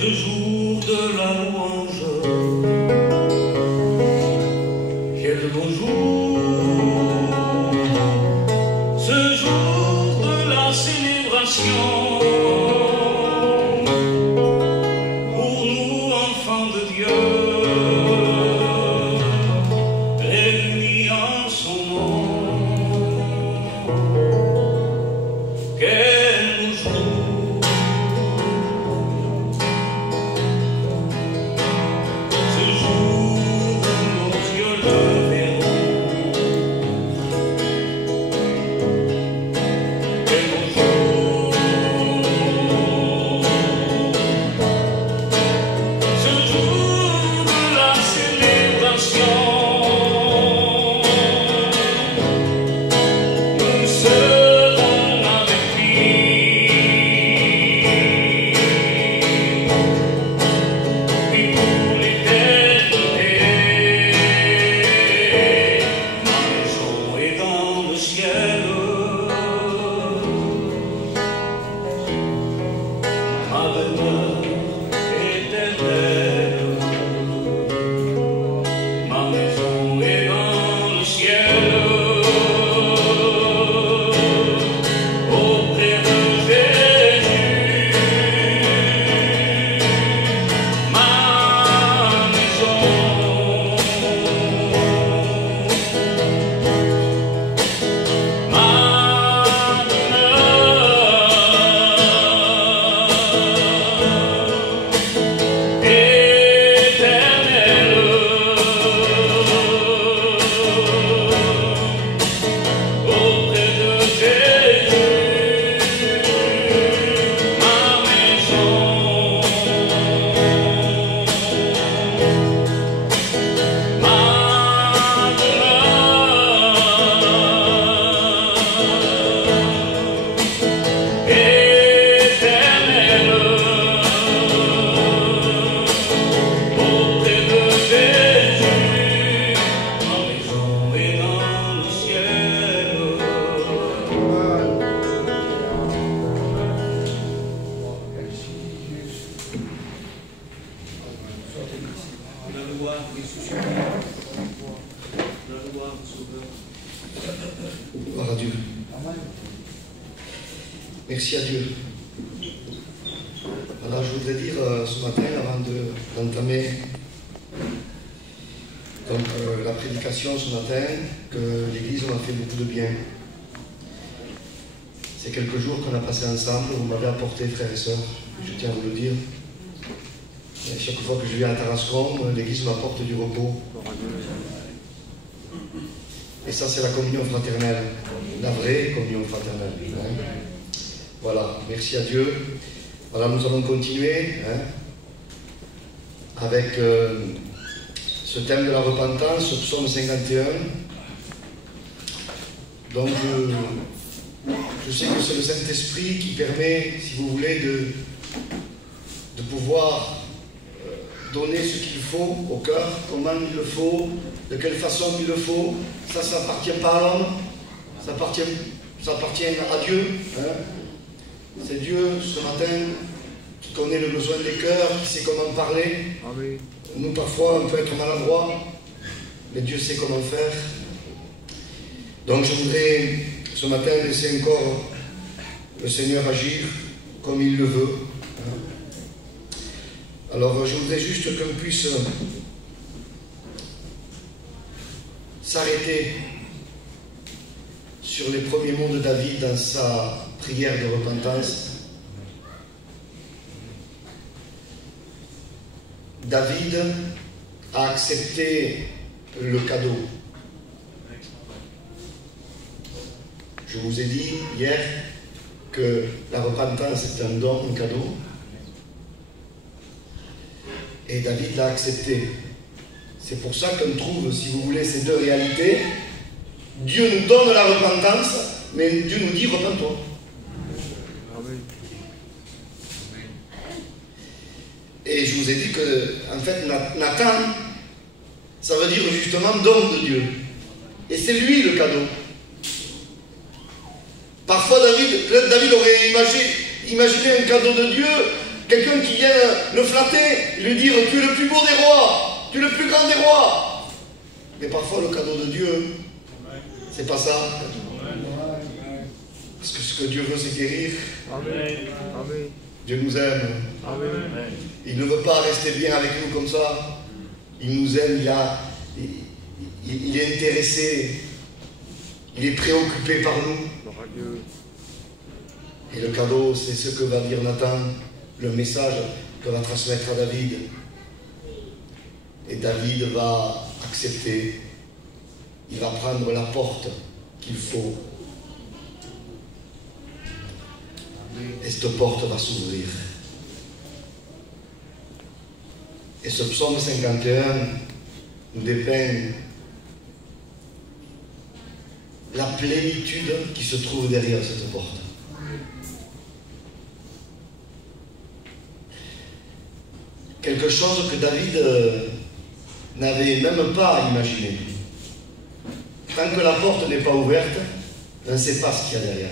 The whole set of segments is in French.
ce jour de la louange. Quel beau jour, ce jour de la célébration. Pour nous, enfants de Dieu, réunis en son nom. Quel beau jour, ce jour où nos yeux le verront. Quel beau jour, ce jour de la célébration. Nous serons avec lui, puis pour l'éternité. Ma maison est dans le ciel, ma demeure éternelle. Ma maison est dans le ciel, auprès de Jésus. Ma maison, ma demeure éternelle, auprès de Jésus. Ma maison, ma demeure éternelle, auprès de Jésus. Ma maison est dans le ciel. La loi est sous la loi sauveur. Gloire à Dieu. Merci à Dieu. Alors je voudrais dire ce matin, avant d'entamer la prédication ce matin, que l'Église m'a fait beaucoup de bien. C'est quelques jours qu'on a passé ensemble, vous m'avez apporté, frères et sœurs, je tiens à vous le dire. Et chaque fois que je viens à Tarascon, l'Église m'apporte du repos. Et ça, c'est la communion fraternelle, la vraie communion fraternelle. Hein. Voilà, merci à Dieu. Voilà, nous allons continuer avec ce thème de la repentance, psaume 51. Donc, je sais que c'est le Saint-Esprit qui permet, si vous voulez, de pouvoir donner ce qu'il faut au cœur, comment il le faut, de quelle façon il le faut. Ça n'appartient pas à l'homme, ça appartient à Dieu. Hein. C'est Dieu, ce matin, qui connaît le besoin des cœurs, qui sait comment parler. Amen. Nous, parfois, on peut être maladroits, mais Dieu sait comment faire. Donc, je voudrais, ce matin, laisser encore le Seigneur agir comme il le veut. Alors, je voudrais juste qu'on puisse s'arrêter sur les premiers mots de David dans sa prière de repentance. David a accepté le cadeau. Je vous ai dit hier que la repentance est un don, un cadeau. Et David l'a accepté. C'est pour ça qu'on trouve, si vous voulez, ces deux réalités. Dieu nous donne la repentance, mais Dieu nous dit repens-toi. Et je vous ai dit que, en fait, Nathan, ça veut dire justement don de Dieu. Et c'est lui le cadeau. Parfois, David aurait imaginé un cadeau de Dieu quelqu'un qui vient le flatter, lui dire tu es le plus beau des rois, tu es le plus grand des rois. Mais parfois le cadeau de Dieu, c'est pas ça. Parce que ce que Dieu veut, c'est guérir. Amen. Amen. Dieu nous aime. Amen. Il ne veut pas rester bien avec nous comme ça. Il nous aime, il est intéressé. Il est préoccupé par nous. Et le cadeau, c'est ce que va dire Nathan, le message que va transmettre à David. Et David va accepter. Il va prendre la porte qu'il faut. Et cette porte va s'ouvrir. Et ce psaume 51 nous dépeint la plénitude qui se trouve derrière cette porte. Quelque chose que David n'avait même pas imaginé. Tant que la porte n'est pas ouverte, on ne sait pas ce qu'il y a derrière.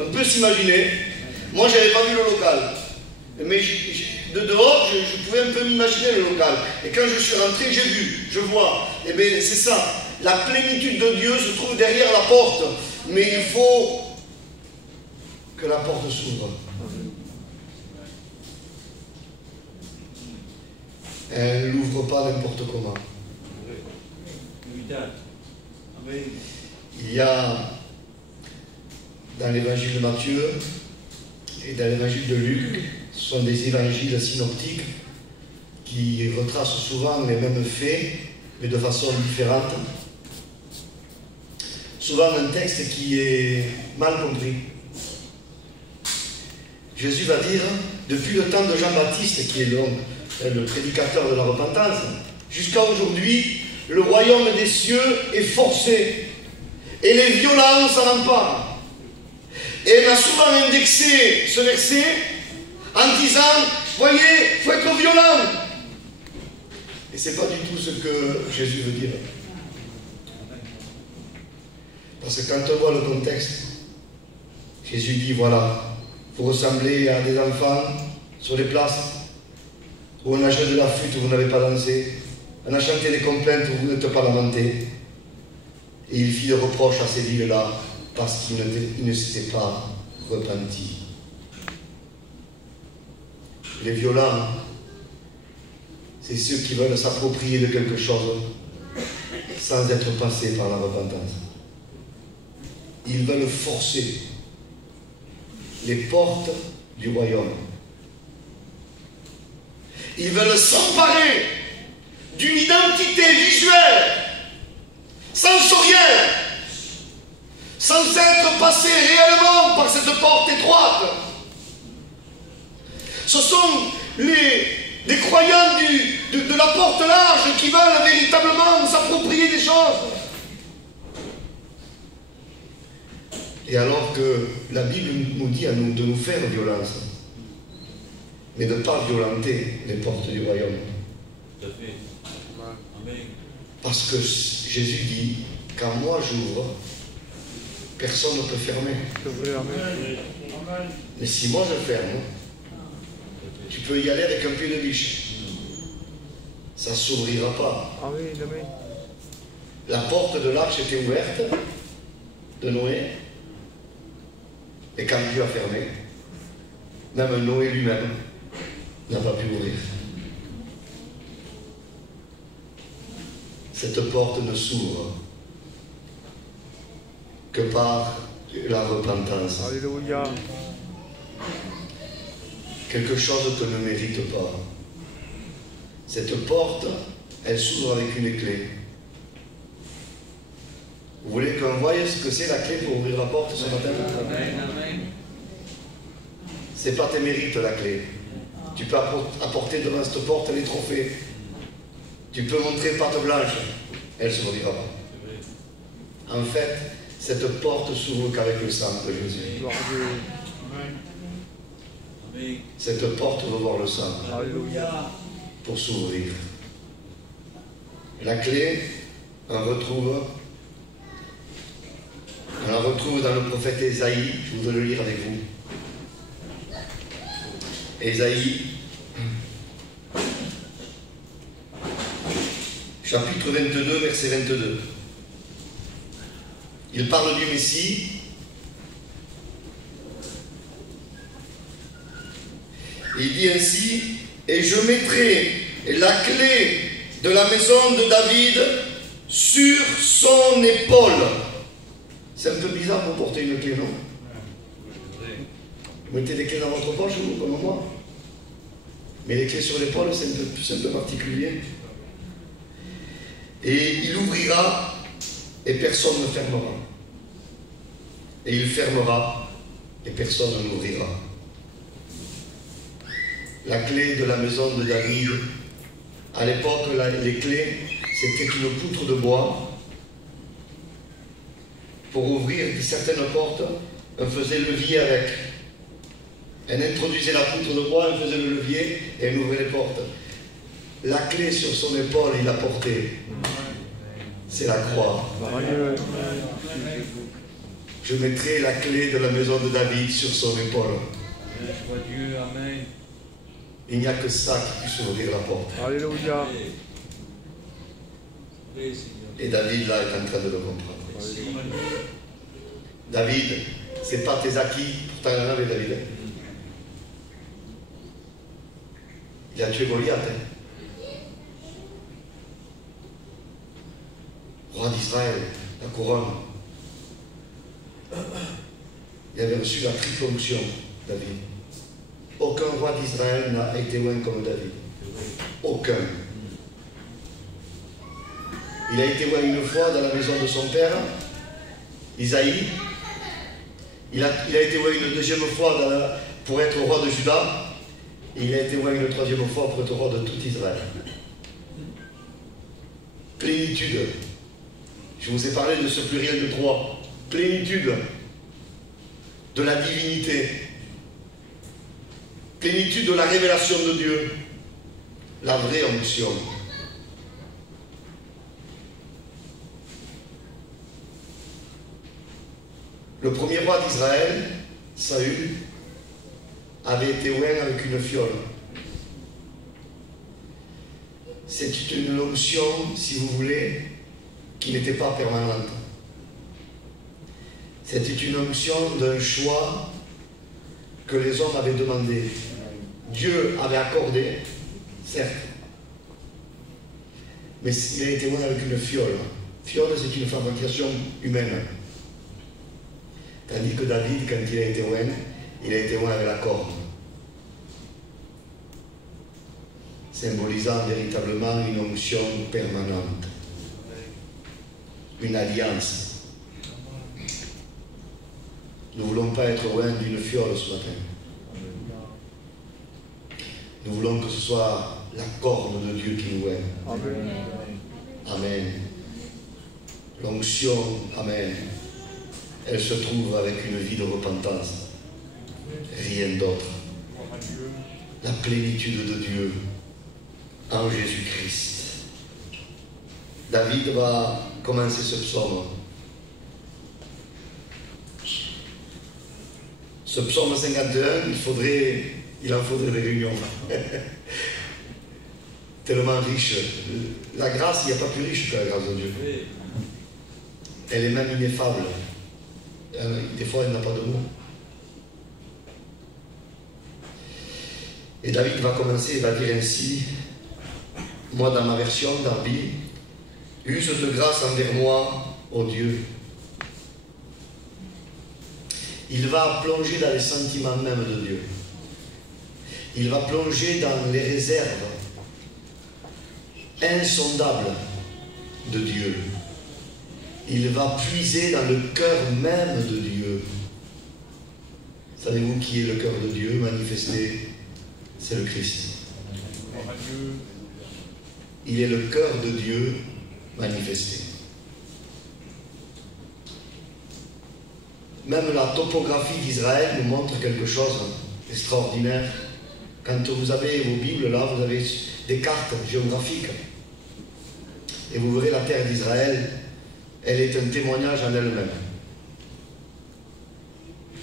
On peut s'imaginer. Moi, je n'avais pas vu le local. Mais de dehors, je pouvais un peu m'imaginer le local. Et quand je suis rentré, j'ai vu, je vois. Et bien, c'est ça. La plénitude de Dieu se trouve derrière la porte. Mais il faut que la porte s'ouvre. Elle n'ouvre pas n'importe comment. Il y a dans l'évangile de Matthieu et dans l'évangile de Luc, ce sont des évangiles synoptiques qui retracent souvent les mêmes faits, mais de façon différente. Souvent un texte qui est mal compris. Jésus va dire, depuis le temps de Jean-Baptiste, qui est donc le prédicateur de la repentance, jusqu'à aujourd'hui, le royaume des cieux est forcé et les violents s'en emparent. Et elle a souvent indexé ce verset en disant, voyez, il faut être violent. Et ce n'est pas du tout ce que Jésus veut dire. Parce que quand on voit le contexte, Jésus dit, voilà, vous ressemblez à des enfants sur les places où on a joué de la flûte, où vous n'avez pas dansé, on a chanté des complaintes où vous n'êtes pas lamenté. Et il fit des reproches à ces villes-là parce qu'ils ne s'étaient pas repentis. Les violents, c'est ceux qui veulent s'approprier de quelque chose sans être passés par la repentance. Ils veulent forcer les portes du royaume. Ils veulent s'emparer d'une identité visuelle, sensorielle, sans être passés réellement par cette porte étroite. Ce sont les croyants de la porte large qui veulent véritablement s'approprier des choses. Et alors que la Bible nous dit à nous de nous faire violence, mais de ne pas violenter les portes du royaume. Tout à fait. Amen. Parce que Jésus dit, quand moi j'ouvre, personne ne peut fermer. Mais si moi je ferme, tu peux y aller avec un pied de biche. Ça ne s'ouvrira pas. La porte de l'arche était ouverte, de Noé. Et quand Dieu a fermé, même Noé lui-même n'a pas pu ouvrir. Cette porte ne s'ouvre que par la repentance. Alléluia. Quelque chose qu'on ne mérite pas. Cette porte, elle s'ouvre avec une clé. Vous voulez qu'on voie ce que c'est la clé pour ouvrir la porte ce matin? C'est pas tes mérites la clé. Tu peux apporter devant cette porte les trophées. Tu peux montrer patte blanche. Elle ne s'ouvrira pas. En fait, cette porte s'ouvre qu'avec le sang de Jésus. Cette porte veut voir le sang pour s'ouvrir. La clé, on la retrouve dans le prophète Ésaïe. Je voudrais le lire avec vous. Ésaïe, chapitre 22, verset 22. Il parle du Messie. Il dit ainsi, et je mettrai la clé de la maison de David sur son épaule. C'est un peu bizarre pour porter une clé, non? Vous mettez des clés dans votre poche, vous, comme moi. Mais les clés sur l'épaule, c'est un peu particulier. Et il ouvrira et personne ne fermera. Et il fermera et personne n'ouvrira. La clé de la maison de David, à l'époque, les clés, c'était une poutre de bois. Pour ouvrir certaines portes, on faisait le levier avec. On introduisait la poutre de bois, on faisait le levier et on ouvrait les portes. La clé sur son épaule, il l'a portée. C'est la croix. Je mettrai la clé de la maison de David sur son épaule. Il n'y a que ça qui puisse ouvrir la porte. Alléluia. Et David, là, est en train de le comprendre. David, c'est pas tes acquis, pourtant il en avait David. Il a tué Goliath. Roi d'Israël, la couronne. Il avait reçu la triple onction, David. Aucun roi d'Israël n'a été loin comme David. Aucun. Il a été loin une fois dans la maison de son père, Isaïe. Il a été loin une deuxième fois pour être roi de Juda. Et il a été loin une troisième fois pour être roi de tout Israël. Plénitude. Je vous ai parlé de ce pluriel de 3. Plénitude de la divinité. Plénitude de la révélation de Dieu. La vraie onction. Le premier roi d'Israël, Saül, avait été loin avec une fiole. C'est une onction, si vous voulez, qui n'était pas permanente. C'était une onction d'un choix que les hommes avaient demandé. Dieu avait accordé, certes, mais il a été loin avec une fiole. Fiole, c'est une fabrication humaine. Tandis que David, quand il a été loin avec la corne. Symbolisant véritablement une onction permanente. Une alliance. Nous ne voulons pas être loin d'une fiole ce matin. Nous voulons que ce soit la corne de Dieu qui nous aime. Amen. Amen. L'onction, amen. Elle se trouve avec une vie de repentance. Rien d'autre. La plénitude de Dieu en Jésus-Christ. David va commencer ce psaume. Ce psaume 51, il en faudrait des réunions. Tellement riche. La grâce, il n'y a pas plus riche que la grâce de Dieu. Elle est même ineffable. Des fois, elle n'a pas de mots. Et David va commencer, il va dire ainsi, moi dans ma version, Darby, use de grâce envers moi, ô Dieu. Il va plonger dans les sentiments même de Dieu. Il va plonger dans les réserves insondables de Dieu. Il va puiser dans le cœur même de Dieu. Savez-vous qui est le cœur de Dieu manifesté? C'est le Christ. Il est le cœur de Dieu manifesté. Même la topographie d'Israël nous montre quelque chose d'extraordinaire. Quand vous avez vos Bibles, là, vous avez des cartes géographiques. Et vous verrez la terre d'Israël, elle est un témoignage en elle-même.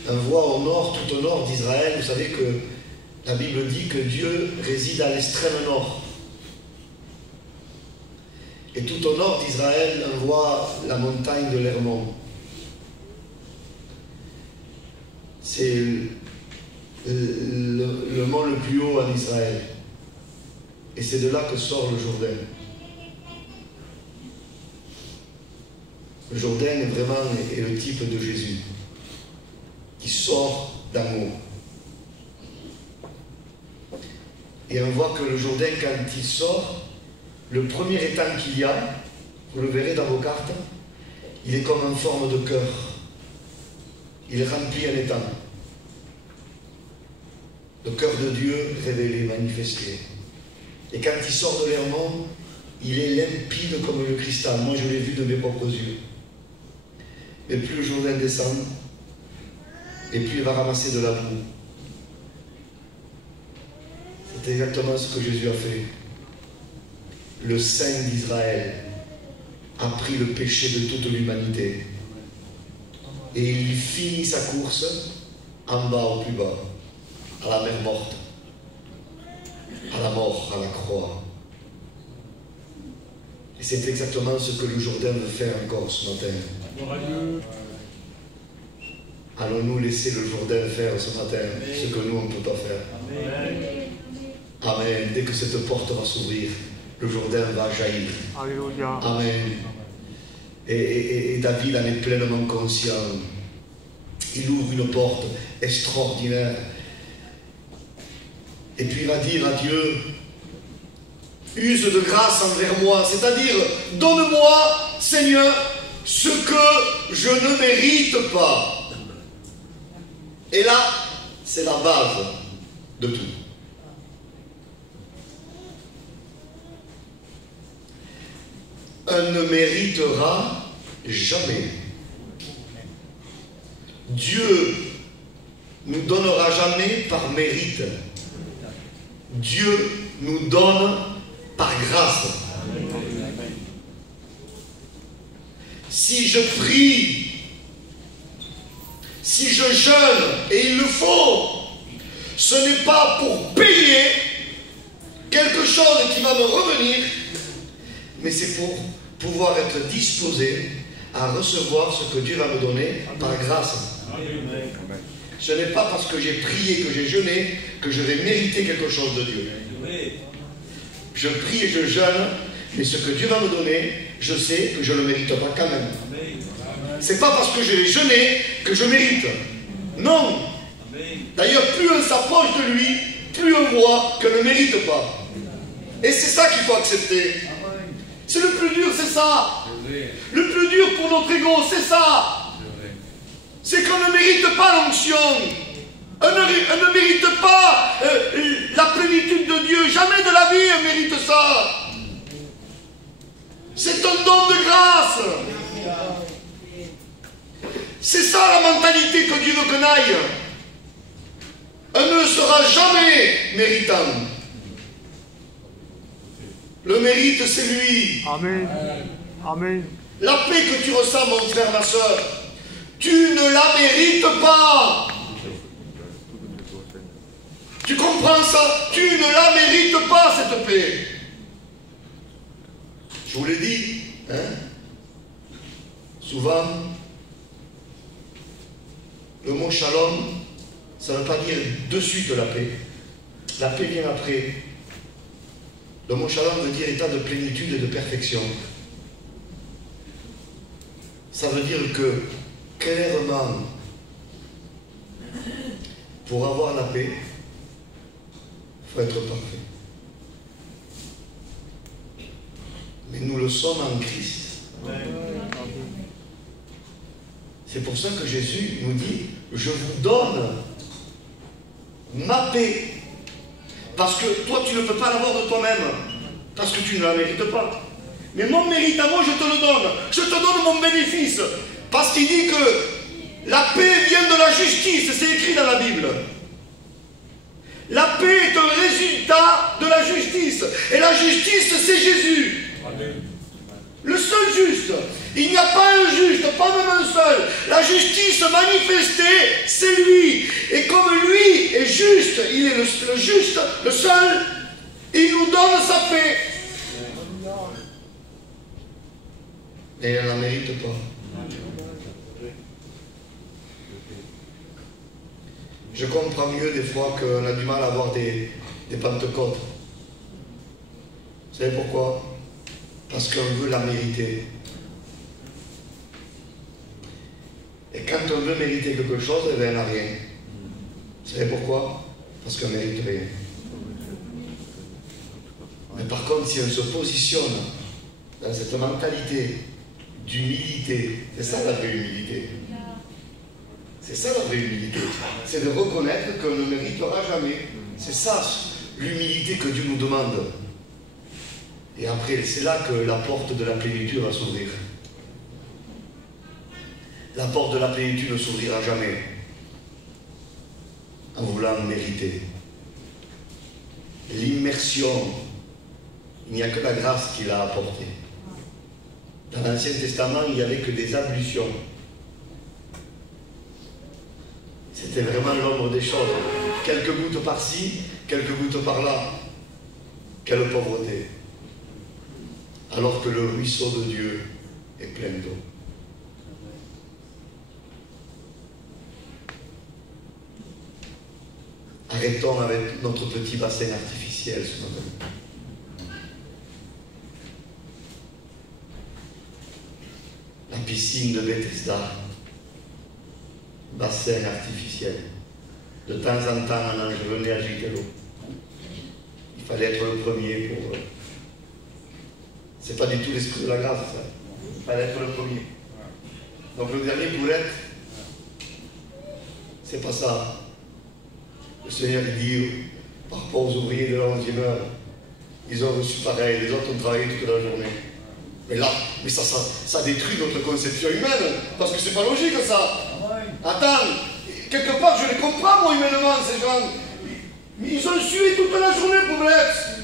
On voit au nord, tout au nord d'Israël, vous savez que la Bible dit que Dieu réside à l'extrême nord. Et tout au nord d'Israël, on voit la montagne de l'Hermon. C'est le mont le plus haut en Israël. Et c'est de là que sort le Jourdain. Le Jourdain est vraiment le type de Jésus, qui sort d'amour. Et on voit que le Jourdain, quand il sort, le premier étang qu'il y a, vous le verrez dans vos cartes, il est comme en forme de cœur. Il remplit un étang. Le cœur de Dieu révélé, manifesté. Et quand il sort de l'Hermon, il est limpide comme le cristal. Moi, je l'ai vu de mes propres yeux. Et plus le Jourdain descend, et plus il va ramasser de la boue. C'est exactement ce que Jésus a fait. Le Saint d'Israël a pris le péché de toute l'humanité. Et il finit sa course en bas, au plus bas, à la mer morte, à la mort, à la croix. Et c'est exactement ce que le Jourdain veut faire encore ce matin. Allons-nous laisser le Jourdain faire ce matin ce que nous on ne peut pas faire? Amen. Amen. Dès que cette porte va s'ouvrir, le Jourdain va jaillir. Alléluia. Amen. Et David en est pleinement conscient. Il ouvre une porte extraordinaire. Et puis il va dire à Dieu, use de grâce envers moi, c'est-à-dire, donne-moi, Seigneur, ce que je ne mérite pas. Et là, c'est la base de tout. On ne méritera jamais. Dieu nous donnera jamais par mérite. Dieu nous donne par grâce. Si je prie, si je jeûne, et il le faut, ce n'est pas pour payer quelque chose qui va me revenir, mais c'est pour pouvoir être disposé à recevoir ce que Dieu va me donner par grâce. Amen. Ce n'est pas parce que j'ai prié, que j'ai jeûné, que je vais mériter quelque chose de Dieu. Je prie et je jeûne, mais ce que Dieu va me donner, je sais que je ne le mérite pas quand même. C'est pas parce que j'ai jeûné que je mérite. Non. D'ailleurs, plus on s'approche de lui, plus on voit qu'on ne mérite pas. Et c'est ça qu'il faut accepter. C'est le plus dur, c'est ça. Le plus dur pour notre ego, c'est ça. C'est qu'on ne mérite pas l'onction. On ne mérite pas la plénitude de Dieu. Jamais de la vie on mérite ça. C'est un don de grâce. C'est ça la mentalité que Dieu veut qu'on aille. On ne sera jamais méritant. Le mérite, c'est lui. Amen. Amen. La paix que tu ressens, mon frère, ma soeur, tu ne la mérites pas. Tu comprends ça? Tu ne la mérites pas, cette paix. Je vous l'ai dit, hein? Souvent, le mot shalom, ça ne veut pas dire de suite la paix. La paix vient après. Le mot shalom veut dire état de plénitude et de perfection. Ça veut dire que, clairement, pour avoir la paix, il faut être parfait. Mais nous le sommes en Christ. C'est pour ça que Jésus nous dit, je vous donne ma paix. Parce que toi, tu ne peux pas l'avoir de toi-même. Parce que tu ne la mérites pas. Mais mon mérite à moi, je te le donne. Je te donne mon bénéfice. Parce qu'il dit que la paix vient de la justice. C'est écrit dans la Bible. La paix est un résultat de la justice. Et la justice, c'est Jésus. Amen. Le seul juste. Il n'y a pas un juste, pas même un seul. La justice manifestée, c'est lui. Et comme lui est juste, il est le juste, le seul, il nous donne sa paix. Et elle ne la mérite pas. Je comprends mieux des fois qu'on a du mal à avoir des Pentecôtes. Vous savez pourquoi? Parce qu'on veut la mériter. Et quand on veut mériter quelque chose, eh bien, on n'a rien. Vous savez pourquoi? Parce qu'on ne mérite rien. Mais par contre, si on se positionne dans cette mentalité d'humilité, c'est ça la vraie humilité. C'est ça la vraie humilité. C'est de reconnaître qu'on ne méritera jamais. C'est ça l'humilité que Dieu nous demande. Et après, c'est là que la porte de la plénitude va s'ouvrir. La porte de la plénitude ne s'ouvrira jamais en voulant mériter. L'immersion, il n'y a que la grâce qui l'a apportée. Dans l'Ancien Testament, il n'y avait que des ablutions. C'était vraiment l'ombre des choses. Quelques gouttes par-ci, quelques gouttes par-là. Quelle pauvreté. Alors que le ruisseau de Dieu est plein d'eau. Arrêtons avec notre petit bassin artificiel ce matin. La piscine de Bethesda, bassin artificiel. De temps en temps, un ange venait agiter l'eau. Il fallait être le premier pour... C'est pas du tout l'esprit de la grâce, ça. Il fallait être le premier. Donc le dernier pour être, c'est pas ça. Le Seigneur dit, par rapport aux ouvriers de la 11e heure, ils ont reçu pareil, les autres ont travaillé toute la journée. Mais là, mais ça détruit notre conception humaine, parce que c'est pas logique ça. Attends, quelque part je les comprends moi humainement, ces gens. Ils ont sué toute la journée pour l'être.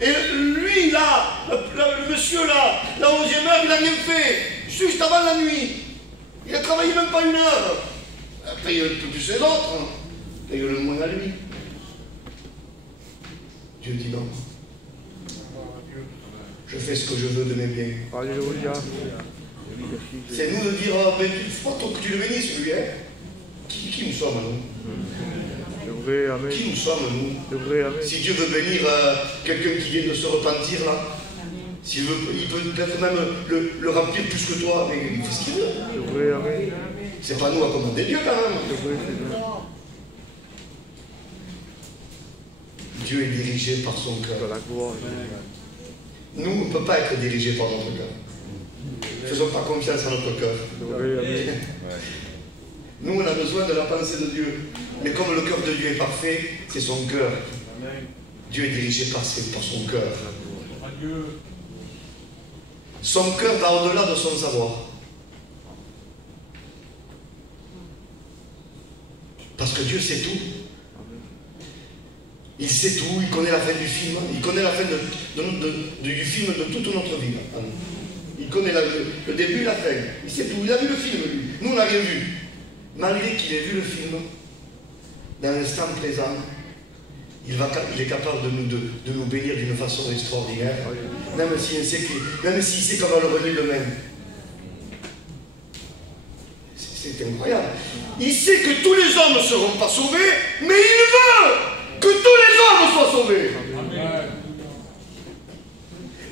Et lui là, le monsieur là, la 11e heure, il n'a rien fait. Juste avant la nuit. Il a travaillé même pas 1 heure. Paye un peu plus les autres, hein. Paye le moins à lui. Dieu dit non. Je fais ce que je veux de mes biens. Alléluia. C'est nous de dire, oh, mais il faut que tu le bénisses, lui, hein. Qui nous sommes, nous? C'est vrai, amen. Qui nous sommes, nous? C'est vrai, amen. Si Dieu veut bénir quelqu'un qui vient de se repentir, là, s'il veut, il peut peut-être même le remplir plus que toi, mais il fait ce qu'il veut. C'est vrai, amen. C'est pas nous à commander Dieu, quand même. C'est vrai, Seigneur. Dieu est dirigé par son Dans cœur. la gloire. Nous, on ne peut pas être dirigés par notre cœur. Faisons pas confiance à notre cœur. C'est vrai, amen. Nous, on a besoin de la pensée de Dieu. Mais comme le cœur de Dieu est parfait, c'est son cœur. Dieu est dirigé par son cœur. Son cœur va au-delà de son savoir. Parce que Dieu sait tout. Il sait tout, il connaît la fin du film, il connaît la fin du film de toute notre vie. Il connaît le début et la fin. Il sait tout, il a vu le film, lui. Nous, on n'a rien vu. Malgré qu'il ait vu le film, dans l'instant présent, il est capable de nous bénir d'une façon extraordinaire, même s'il sait qu'on va le relever demain. C'est incroyable. Il sait que tous les hommes ne seront pas sauvés, mais il veut que tous les hommes soient sauvés.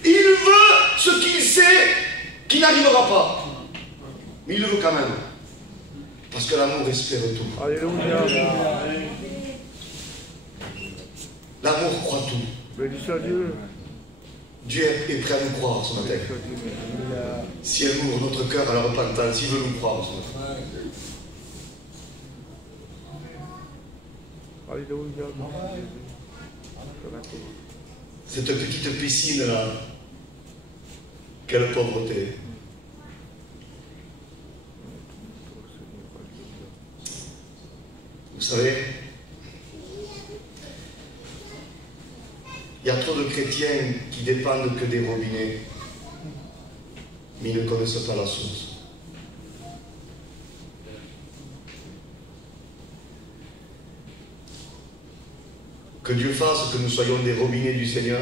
Il veut ce qu'il sait qui n'arrivera pas. Mais il le veut quand même. Parce que l'amour espère tout. Alléluia. L'amour croit tout. Béni soit Dieu. Dieu est prêt à nous croire ce matin. Si elle ouvre notre cœur à la repentance, il veut nous croire ce matin. Alléluia. Cette petite piscine là, quelle pauvreté. Vous savez, il y a trop de chrétiens qui dépendent que des robinets. mais ils ne connaissent pas la source. Que Dieu fasse que nous soyons des robinets du Seigneur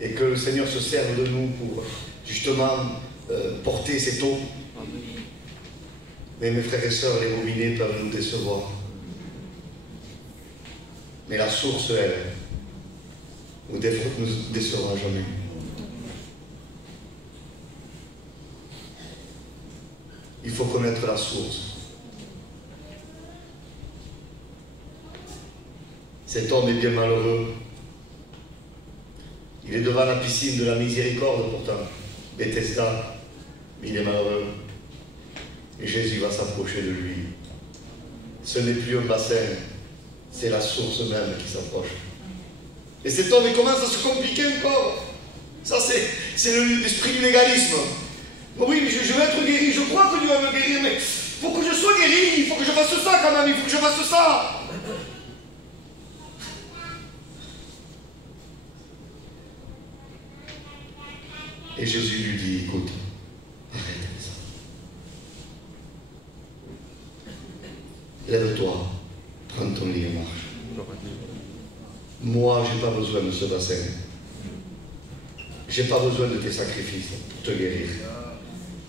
et que le Seigneur se serve de nous pour justement porter cette eau. Mais mes frères et sœurs, les robinets peuvent nous décevoir. Mais la source, elle, nous décevra jamais. Il faut connaître la source. Cet homme est bien malheureux. Il est devant la piscine de la miséricorde pourtant, Bethesda, mais il est malheureux. Et Jésus va s'approcher de lui. Ce n'est plus un bassin, c'est la source même qui s'approche. Et cet homme, il commence à se compliquer encore. Ça, c'est l'esprit du légalisme. Oui, mais je vais être guéri, je crois que Dieu va me guérir, mais il faut que je sois guéri, il faut que je fasse ça quand même, il faut que je fasse ça. Et Jésus lui dit, écoute, arrête ça. Lève-toi, prends ton lit et marche. Moi, je n'ai pas besoin de ce bassin. Je n'ai pas besoin de tes sacrifices pour te guérir.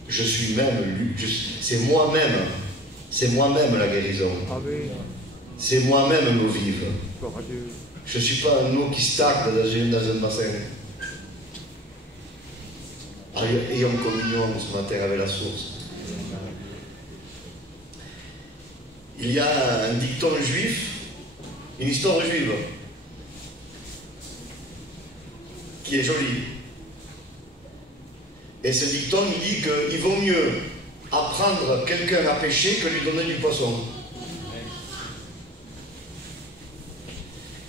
Je suis même lui, c'est moi-même la guérison. C'est moi-même l'eau vive. Je ne suis pas un eau qui stagne dans un bassin. Ayons communion ce matin avec la source. Il y a un dicton juif, une histoire juive, qui est jolie. Et ce dicton, il dit qu'il vaut mieux apprendre quelqu'un à pêcher que lui donner du poisson.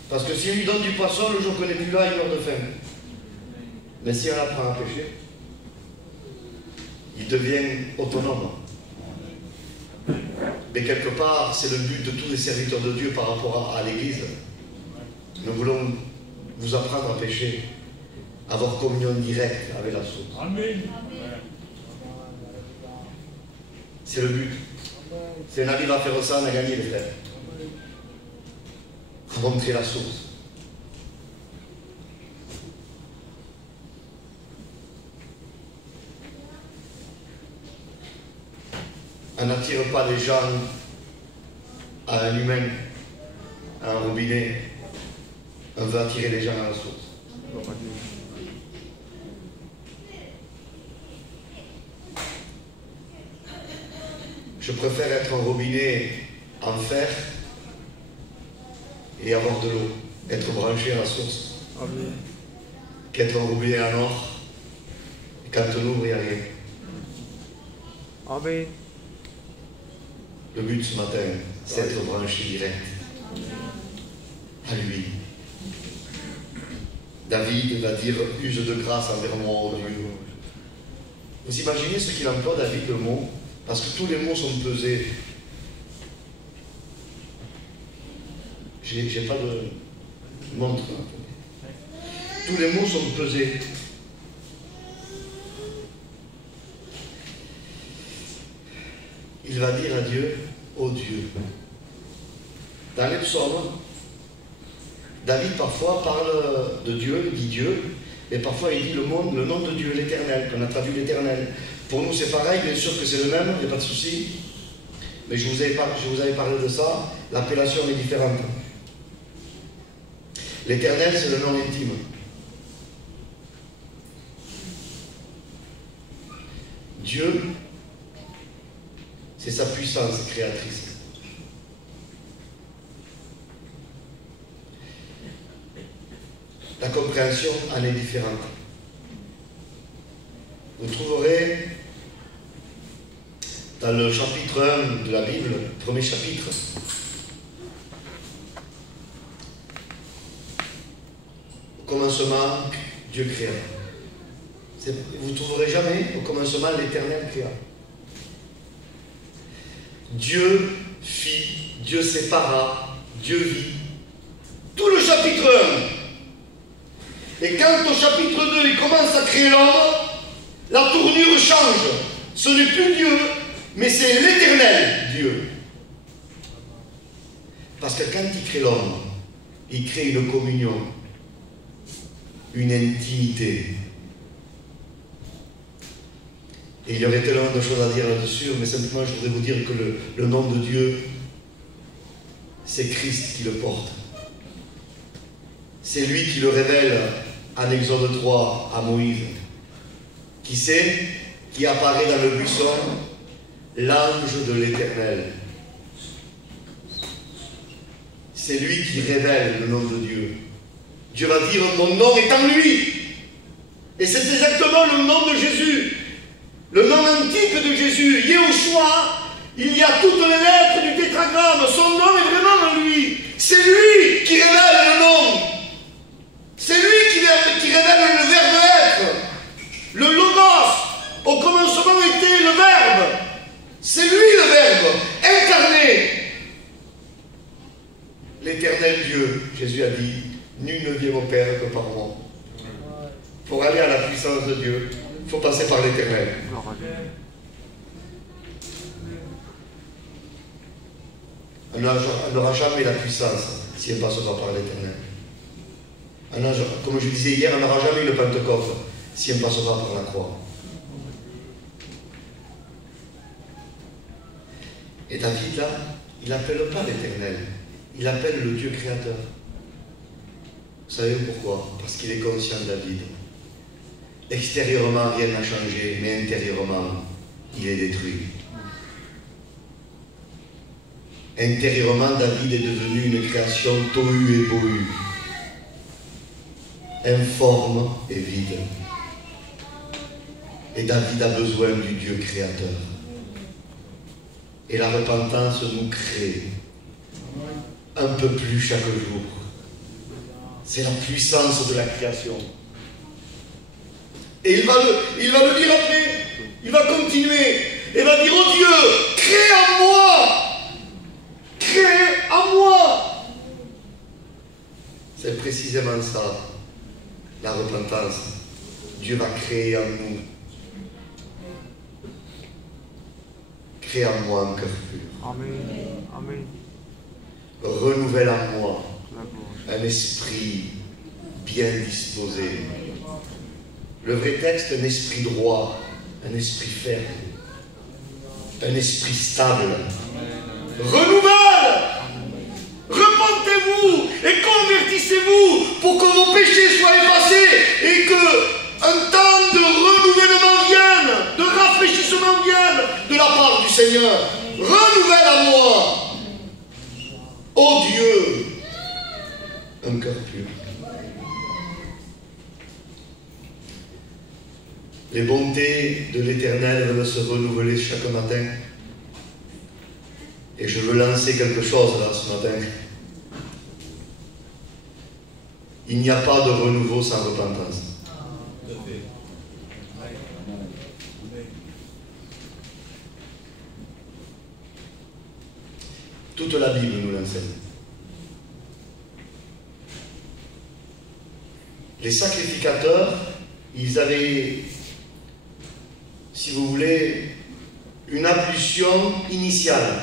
Parce que si on lui donne du poisson, le jour qu'on n'est plus là, il meurt de faim. Mais si on apprend à pêcher, il devient autonome. Mais quelque part, c'est le but de tous les serviteurs de Dieu par rapport à l'Église. Nous voulons vous apprendre à pêcher, avoir communion directe avec la source. Amen. C'est le but. Si on arrive à faire ça, on a gagné, les frères. Rencontrer la source. On n'attire pas les gens à un humain, à un robinet. On veut attirer les gens à la source. Je préfère être un robinet en fer et avoir de l'eau, être branché à la source, qu'être un robinet en or et quand on ouvre, il n'y a rien. Amen. Le but ce matin, c'est d'être branché direct à lui. David va dire, use de grâce envers moi, ô Dieu. Vous imaginez ce qu'il emploie, David, le mot? Parce que tous les mots sont pesés. J'ai pas de montre. Tous les mots sont pesés. Il va dire à Dieu, ô Dieu. Dans les psaumes, David parfois parle de Dieu, il dit Dieu, et parfois il dit le nom de Dieu, l'Éternel, qu'on a traduit l'Éternel. Pour nous c'est pareil, bien sûr que c'est le même, il n'y a pas de souci. Mais je vous avais parlé de ça, l'appellation est différente. L'Éternel, c'est le nom intime. Dieu, c'est sa puissance créatrice. La compréhension en est différente. Vous trouverez dans le chapitre 1 de la Bible, le premier chapitre, au commencement, Dieu créa. Vous ne trouverez jamais au commencement l'Éternel créa. Dieu fit, Dieu sépara, Dieu vit. Tout le chapitre 1. Et quand au chapitre 2, il commence à créer l'homme, la tournure change. Ce n'est plus Dieu, mais c'est l'Éternel Dieu. Parce que quand il crée l'homme, il crée une communion, une intimité. Et il y aurait tellement de choses à dire là-dessus, mais simplement je voudrais vous dire que le nom de Dieu, c'est Christ qui le porte. C'est lui qui le révèle en Exode 3 à Moïse. Qui c'est? Qui apparaît dans le buisson? L'ange de l'Éternel. C'est lui qui révèle le nom de Dieu. Dieu va dire, mon nom est en lui. Et c'est exactement le nom de Jésus. Le nom antique de Jésus, Yehoshua, il y a toutes les lettres du tétragramme. Son nom est vraiment en lui. C'est lui qui révèle le nom. C'est lui qui révèle le verbe être. Le logos, au commencement était le verbe. C'est lui le verbe, incarné. L'éternel Dieu, Jésus a dit, nul ne vient au Père que par moi. Pour aller à la puissance de Dieu, il faut passer par l'Éternel. On n'aura jamais la puissance si on ne passe pas par l'Éternel. Comme je disais hier, on n'aura jamais le Pentecôte si on ne passe pas par la croix. Et David, là, il n'appelle pas l'Éternel, il appelle le Dieu créateur. Vous savez pourquoi? Parce qu'il est conscient de David. Extérieurement, rien n'a changé, mais intérieurement, il est détruit. Intérieurement, David est devenu une création tohu et bohu, informe et vide. Et David a besoin du Dieu créateur. Et la repentance nous crée un peu plus chaque jour. C'est la puissance de la création. Et il va le dire après. Il va continuer. Et va dire, oh Dieu, crée en moi. Crée en moi. C'est précisément ça, la repentance. Dieu va créer en nous. Crée en moi un cœur pur. Amen. Amen. Renouvelle en moi un esprit bien disposé. Le vrai texte, un esprit droit, un esprit ferme, un esprit stable. Renouvelle! Repentez-vous et convertissez-vous pour que vos péchés soient effacés et que un temps de renouvellement vienne, de rafraîchissement vienne de la part du Seigneur. Renouvelle à moi, ô Dieu, un cœur pur. Les bontés de l'Éternel veulent se renouveler chaque matin. Et je veux lancer quelque chose là ce matin. Il n'y a pas de renouveau sans repentance. Toute la Bible nous l'enseigne. Les sacrificateurs, ils avaient, si vous voulez, une ablution initiale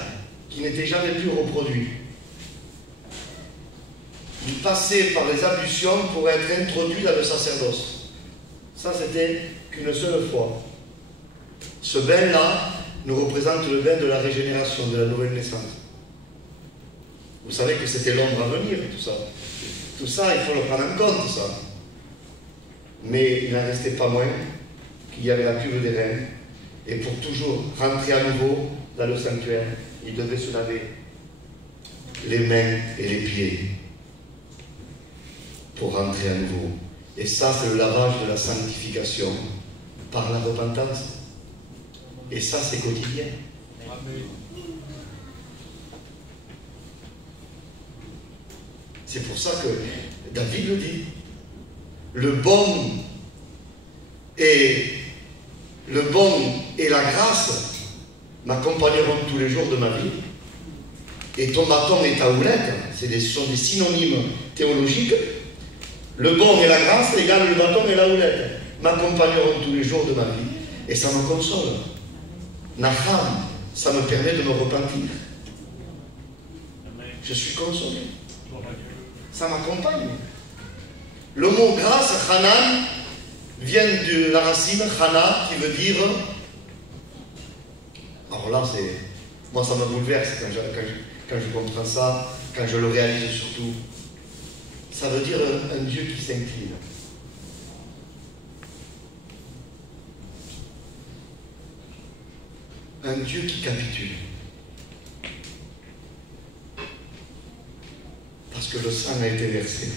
qui n'était jamais plus reproduite. Ils passaient par les ablutions pour être introduits dans le sacerdoce. Ça, c'était qu'une seule fois. Ce bain-là nous représente le bain de la régénération, de la nouvelle naissance. Vous savez que c'était l'ombre à venir, tout ça. Tout ça, il faut le prendre en compte, ça. Mais il n'en restait pas moins qu'il y avait la cuve des reins. Et pour toujours rentrer à nouveau dans le sanctuaire, il devait se laver les mains et les pieds pour rentrer à nouveau. Et ça, c'est le lavage de la sanctification par la repentance. Et ça, c'est quotidien. Amen. C'est pour ça que David le dit. Le bon et la grâce m'accompagneront tous les jours de ma vie. Et ton bâton et ta houlette, ce sont des synonymes théologiques. Le bon et la grâce égale le bâton et la houlette m'accompagneront tous les jours de ma vie. et ça me console. Naham, ça me permet de me repentir. Je suis consolé. Ça m'accompagne. Le mot grâce, Hanan, vient de la racine Hana, qui veut dire... Alors là, moi ça me bouleverse quand je comprends ça, quand je le réalise surtout. Ça veut dire un Dieu qui s'incline. Un Dieu qui capitule. Parce que le sang a été versé.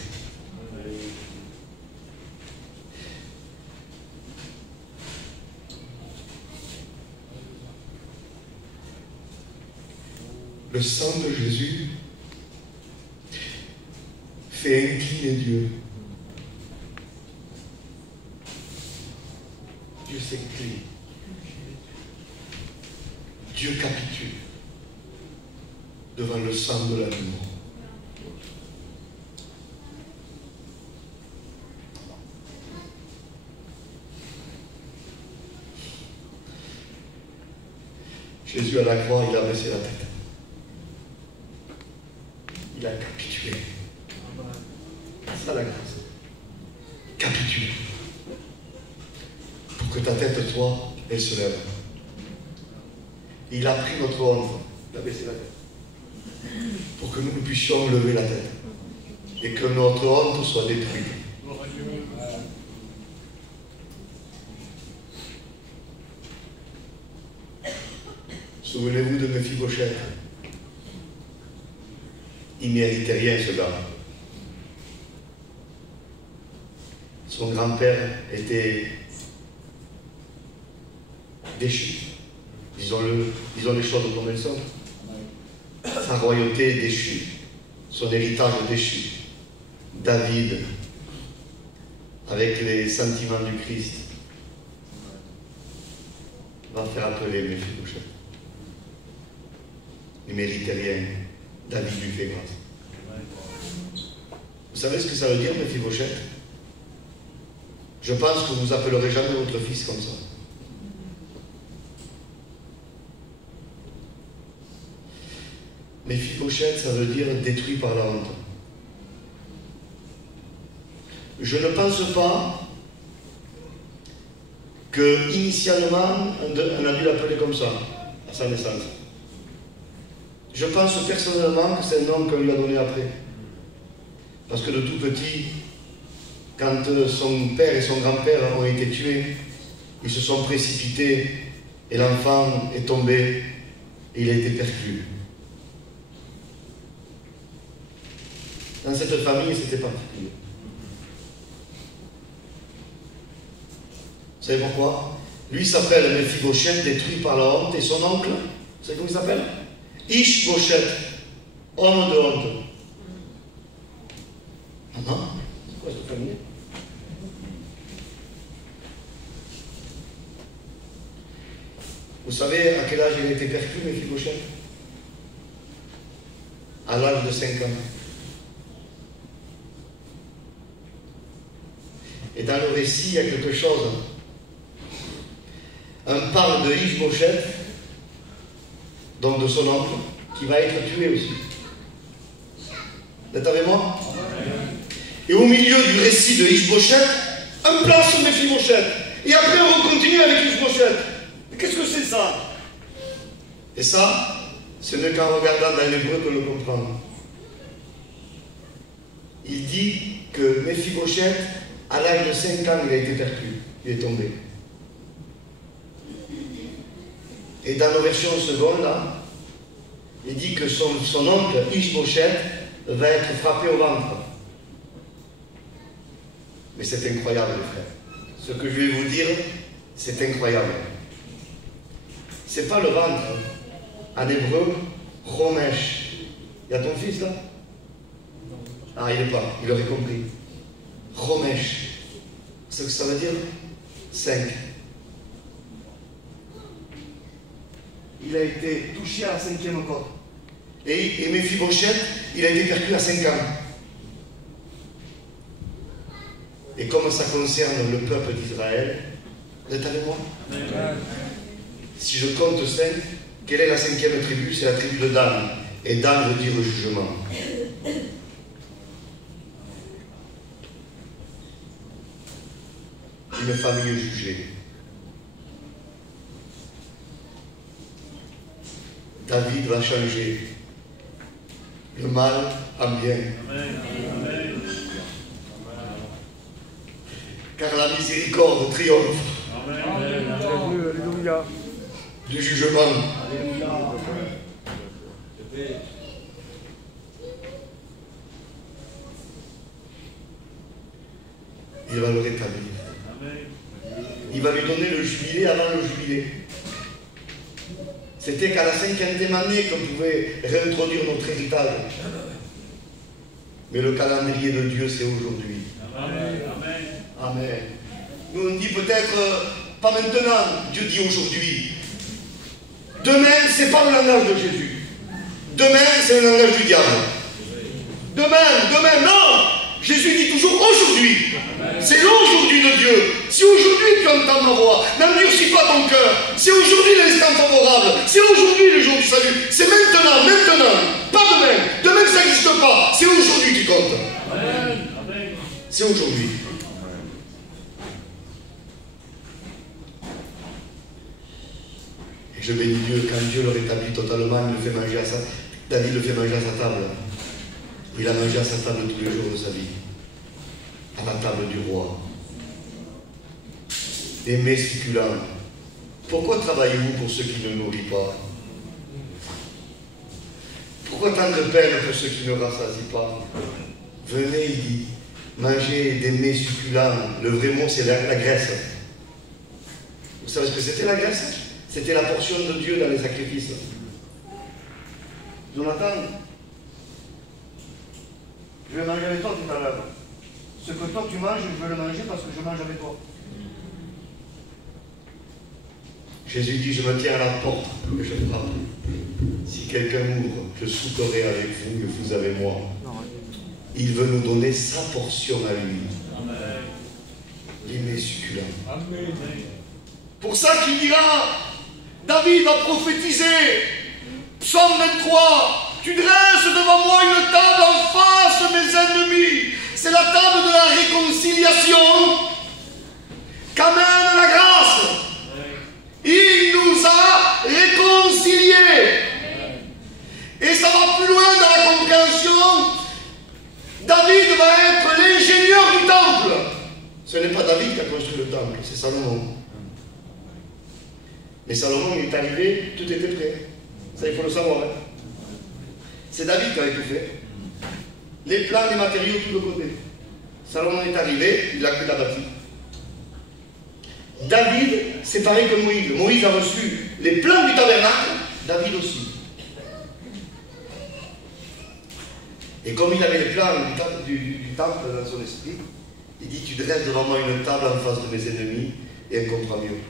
Le sang de Jésus fait incliner Dieu. Dieu s'incline. Dieu capitule devant le sang de l'agneau. Jésus à la croix, il a baissé la tête. Il a capitulé. C'est ça la grâce. Capituler. Pour que ta tête, toi, elle se lève. Il a pris notre honte. Il a baissé la tête. Pour que nous puissions lever la tête. Et que notre honte soit détruite. Souvenez-vous de Mephibosheth. Il ne méritait rien, ce gars. Son grand-père était déchu. Disons les choses comme elles sont. Sa royauté déchue. Son héritage déchu. David, avec les sentiments du Christ, va faire appeler Mephibosheth. Il ne méritait rien. David lui fait grâce. Vous savez ce que ça veut dire, Mephibosheth? Je pense que vous appellerez jamais votre fils comme ça. Mephibosheth, ça veut dire détruit par la honte. Je ne pense pas que, initialement, on a dû l'appeler comme ça, à sa naissance. Je pense personnellement que c'est un nom qu'on lui a donné après. Parce que de tout petit, quand son père et son grand-père ont été tués, ils se sont précipités et l'enfant est tombé et il a été perclus. Dans cette famille, c'était particulier. Vous savez pourquoi? Lui s'appelle Mephibosheth, détruit par la honte, et son oncle, vous savez comment il s'appelle? Ish-Bosheth, homme de honte. Ah non? C'est quoi cette famille? Vous savez à quel âge il a été perclus, Mephibosheth? À l'âge de 5 ans. Et dans le récit, il y a quelque chose. On parle de Ish-Bosheth, donc de son oncle, qui va être tué aussi. Vous êtes avec moi? Et au milieu du récit de Ish-Bosheth, on place Mephibosheth. Et après, on continue avec Ish-Bosheth. Qu'est-ce que c'est ça? Et ça, ce n'est qu'en regardant dans l'hébreu que l'on comprend. Il dit que Mephibosheth, à l'âge de 5 ans, il a été perclus. Il est tombé. Et dans nos versions secondes, là, il dit que son oncle, Ish-Bosheth, va être frappé au ventre. Mais c'est incroyable, les frères. Ce que je vais vous dire, c'est incroyable. C'est pas le ventre. En hébreu, Chomesh. Il y a ton fils là? Ah, il n'est pas. Il aurait compris. Chomesh. C'est ce que ça veut dire? 5. Il a été touché à la 5e côte. Et Mephibosheth, il a été perclus à 5 ans. Et comme ça concerne le peuple d'Israël, Vous êtes avec moi? Si je compte 5, quelle est la 5e tribu? C'est la tribu de Dan. Et Dan veut dire jugement. Une famille jugée. David va changer le mal en bien. Car la miséricorde triomphe Alléluia. du jugement. Il va le rétablir. Il va lui donner le jubilé avant le jubilé. C'était qu'à la 50e année qu'on pouvait réintroduire notre héritage. Mais le calendrier de Dieu, c'est aujourd'hui. Amen. Nous on dit peut-être pas maintenant, Dieu dit aujourd'hui. Demain, c'est pas le langage de Jésus. Demain, c'est le langage du diable. Demain, non. Jésus dit toujours aujourd'hui. C'est l'aujourd'hui de Dieu. Si aujourd'hui tu entends ma voix, n'endurcis pas ton cœur. C'est aujourd'hui l'instant favorable. C'est aujourd'hui le jour du salut. C'est maintenant. Pas demain. Demain, ça n'existe pas. C'est aujourd'hui qui compte. C'est aujourd'hui. Et je bénis Dieu, quand Dieu le rétablit totalement, il le fait manger à sa... David le fait manger à sa table. Il a mangé à sa table tous les jours de sa vie. À la table du roi. Des mets succulents. Pourquoi travaillez-vous pour ceux qui ne nourrissent pas? Pourquoi tant de peine pour ceux qui ne rassasient pas? Venez, il dit, mangez des mets succulents. Le vrai mot, c'est la graisse. Vous savez ce que c'était la graisse? C'était la portion de Dieu dans les sacrifices. Jonathan, je vais manger avec toi tout à l'heure. Ce que toi tu manges, je veux le manger parce que je mange avec toi. Jésus dit, je me tiens à la porte et je frappe. Si quelqu'un m'ouvre, je souperai avec vous et vous avec moi. Il veut nous donner sa portion à lui. Les mets succulents. Pour ça qu'il dira, David a prophétisé, Psaume 23, tu dresses devant moi une table en face de mes ennemis. C'est la table de la réconciliation qu'amène la grâce. Il nous a réconciliés. Et ça va plus loin dans la compréhension. David va être l'ingénieur du temple. Ce n'est pas David qui a construit le temple, c'est Salomon. Mais Salomon, il est arrivé, tout était prêt. Ça, il faut le savoir. Hein. C'est David qui avait tout fait. Les plans, les matériaux, tout de côté. Salomon est arrivé, il a que bâti. David, c'est pareil que Moïse. Moïse a reçu les plans du tabernacle, David aussi. Et comme il avait les plans du temple dans son esprit, il dit, tu dresses devant moi une table en face de mes ennemis et un contre-mieux.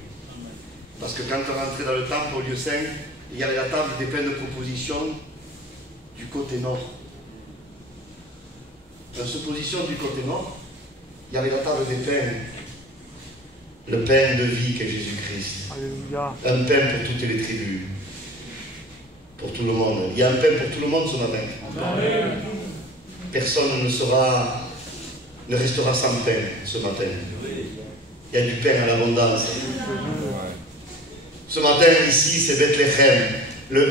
Parce que quand on rentrait dans le temple au lieu saint, il y avait la table des pains de proposition du côté nord. Dans cette position du côté nord, il y avait la table des pains. Le pain de vie qu'est Jésus-Christ. Un pain pour toutes les tribus. Pour tout le monde. Il y a un pain pour tout le monde ce matin. Amen. Personne ne restera sans pain ce matin. Il y a du pain à l'abondance. Ce matin, ici, c'est Bethléem,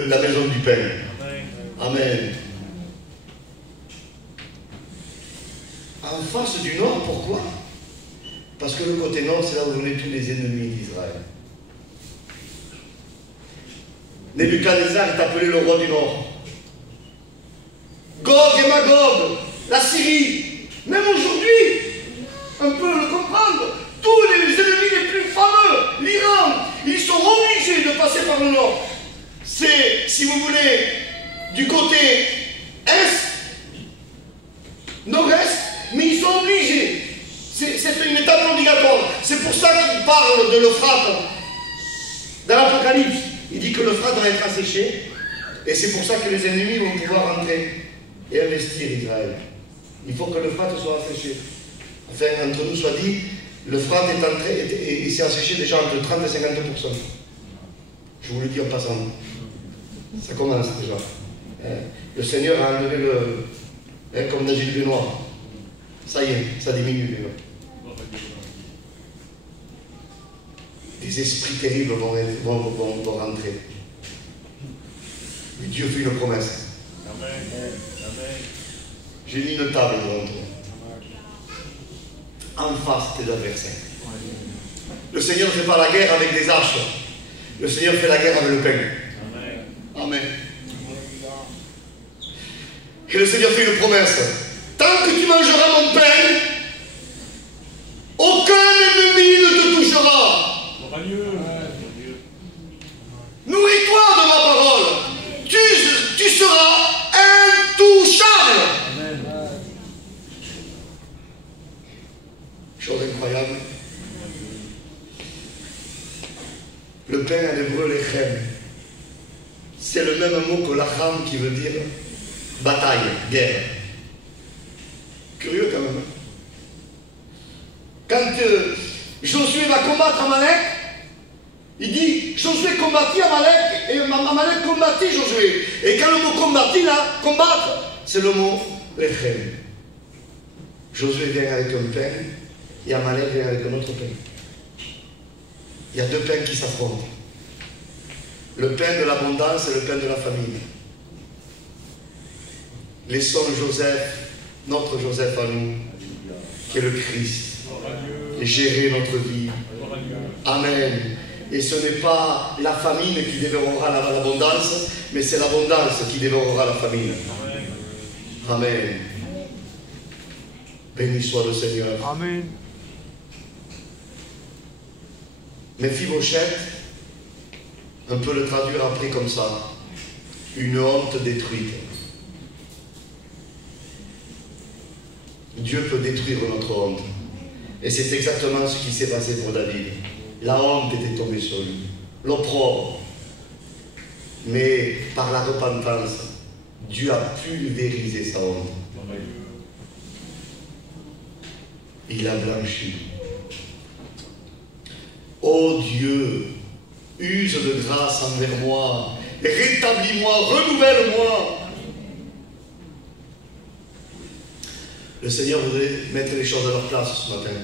la maison du pain. Amen. En face du nord, pourquoi? Parce que le côté nord, c'est là où venaient tous les ennemis d'Israël. Nebuchadnezzar est appelé le roi du nord. Gog et Magog, la Syrie, même aujourd'hui, on peut le comprendre, tous les ennemis les plus fameux, l'Iran, ils sont obligés de passer par le nord. C'est, si vous voulez, du côté est, nord-est, mais ils sont obligés. C'est une étape obligatoire. C'est pour ça qu'il parle de l'Euphrate dans l'Apocalypse. Il dit que l'Euphrate va être asséché, et c'est pour ça que les ennemis vont pouvoir rentrer et investir Israël. Il faut que l'Euphrate soit asséché. Enfin, entre nous soit dit, Le froid est entré et s'est asséché déjà entre 30 et 50%. Je vous le dis en passant. Ça commence déjà. Le Seigneur a enlevé le... comme dans une baignoire. Ça y est, ça diminue déjà. Des esprits terribles vont rentrer. Mais Dieu fait une promesse. J'ai mis une table devant toi. En face de tes adversaires. Le Seigneur ne fait pas la guerre avec des haches. Le Seigneur fait la guerre avec le pain. Amen. Et le Seigneur fait une promesse. Tant que tu mangeras mon pain, aucun ennemi ne te touchera. Nourris-toi de ma parole. Tu seras intouchable. Amen. Chose incroyable. Le pain en hébreu, lechem, c'est le même mot que lacham qui veut dire bataille, guerre. Curieux quand même. Quand Josué va combattre Amalek, il dit Josué combattit Amalek et Amalek combattit Josué. Et quand le mot combattit là, combattre, c'est le mot lechem. Josué vient avec un pain et Amalek vient avec un autre pain. Il y a deux pains qui s'affrontent. Le pain de l'abondance et le pain de la famine. Laissons Joseph, notre Joseph à nous, qui est le Christ, et gérer notre vie. Amen. Et ce n'est pas la famine qui dévorera l'abondance, mais c'est l'abondance qui dévorera la famine. Amen. Béni soit le Seigneur. Amen. Mephibosheth, on peut le traduire après comme ça, une honte détruite. Dieu peut détruire notre honte. Et c'est exactement ce qui s'est passé pour David. La honte était tombée sur lui, l'opprobre. Mais par la repentance, Dieu a pulvérisé sa honte. Il a blanchi. Ô Dieu, use de grâce envers moi, rétablis-moi, renouvelle-moi. Le Seigneur voudrait mettre les choses à leur place ce matin.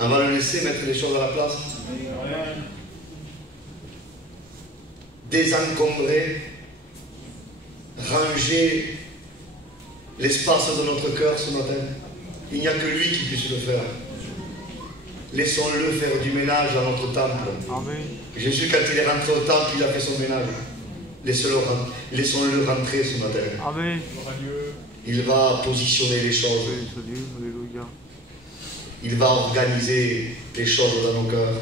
On va le laisser mettre les choses à la place. Désencombrer, ranger l'espace de notre cœur ce matin. Il n'y a que lui qui puisse le faire. Laissons-le faire du ménage dans notre temple. Amen. Jésus, quand il est rentré au temple, il a fait son ménage. Laissons-le rentrer ce matin. Amen. Il va positionner les choses. Il va organiser les choses dans nos cœurs.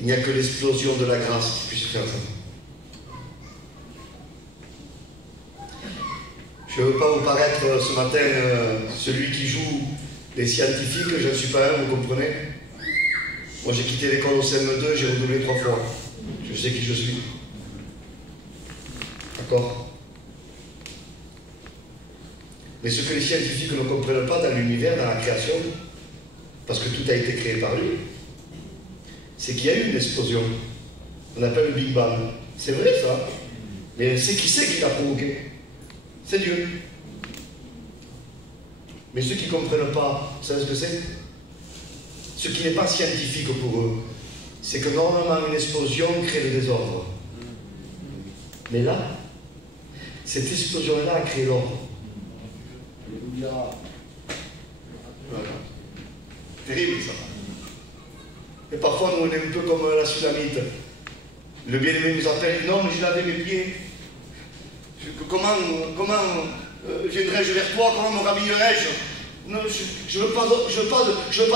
Il n'y a que l'explosion de la grâce qui puisse faire ça. Je ne veux pas vous paraître ce matin celui qui joue les scientifiques, je ne suis pas un, vous comprenez? Moi j'ai quitté l'école au CM2, j'ai redoublé 3 fois. Je sais qui je suis. D'accord? Mais ce que les scientifiques ne comprennent pas dans l'univers, dans la création, parce que tout a été créé par lui, c'est qu'il y a eu une explosion. On appelle le Big Bang. C'est vrai ça. Mais c'est qui l'a provoqué? C'est Dieu. Mais ceux qui ne comprennent pas, vous savez ce que c'est? Ce qui n'est pas scientifique pour eux, c'est que normalement une explosion crée le désordre. Mais là, cette explosion-là a créé l'ordre. Voilà. Terrible ça. Et parfois nous on est un peu comme la Sulamite. Le bien-aimé nous appelle, non mais j'ai lavé mes pieds. Comment viendrai-je vers toi? Comment me rhabillerai-je? Non, je veux pas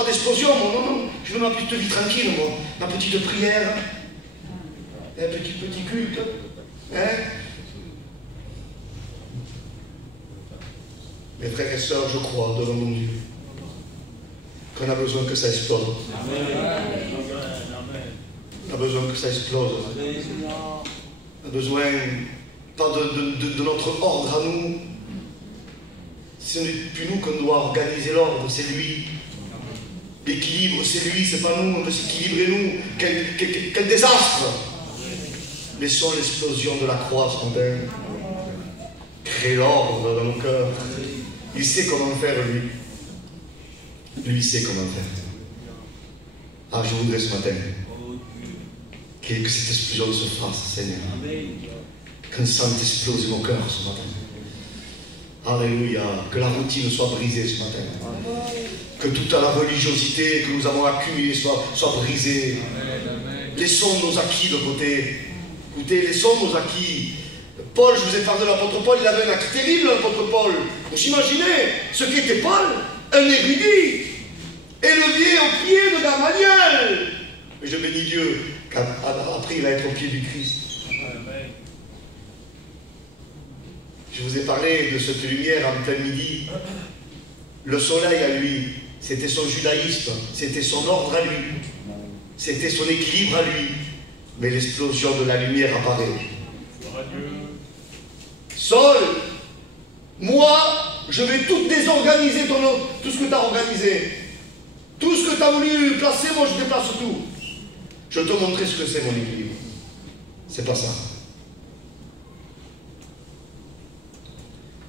d'explosion, moi. Non. Je veux ma petite vie tranquille, moi. Ma petite prière. Un petit culte. Hein? Mes frères et sœurs, je crois devant mon Dieu qu'on a besoin que ça explose. On a besoin que ça explose. On a besoin pas de notre ordre à nous, Ce n'est plus nous qu'on doit organiser l'ordre, c'est lui. L'équilibre, c'est lui, c'est pas nous, on veut s'équilibrer nous. Quel désastre! Laissons l'explosion de la croix ce matin. Créer l'ordre dans nos cœurs. Il sait comment faire, lui. Lui, il sait comment faire. Ah, je voudrais ce matin que cette explosion se fasse, Seigneur. Qu'un sang explose dans nos cœurs ce matin. Alléluia. Que la routine soit brisée ce matin. Que toute la religiosité que nous avons accumulée soit brisée. Laissons nos acquis de côté. Écoutez, laissons nos acquis. Paul, je vous ai parlé de l'apôtre Paul, il avait un acquis terrible, l'apôtre Paul. Vous imaginez ce qu'était Paul? Un érudit, élevé au pied de Gamaliel. Mais je bénis Dieu qu'après il va être au pied du Christ. Je vous ai parlé de cette lumière en plein midi. Le soleil à lui, c'était son judaïsme, c'était son ordre à lui, c'était son équilibre à lui. Mais l'explosion de la lumière apparaît. Saul, moi, je vais tout désorganiser, tout ce que tu as organisé. Tout ce que tu as voulu placer, moi je déplace tout. Je vais te montrer ce que c'est mon équilibre. C'est pas ça.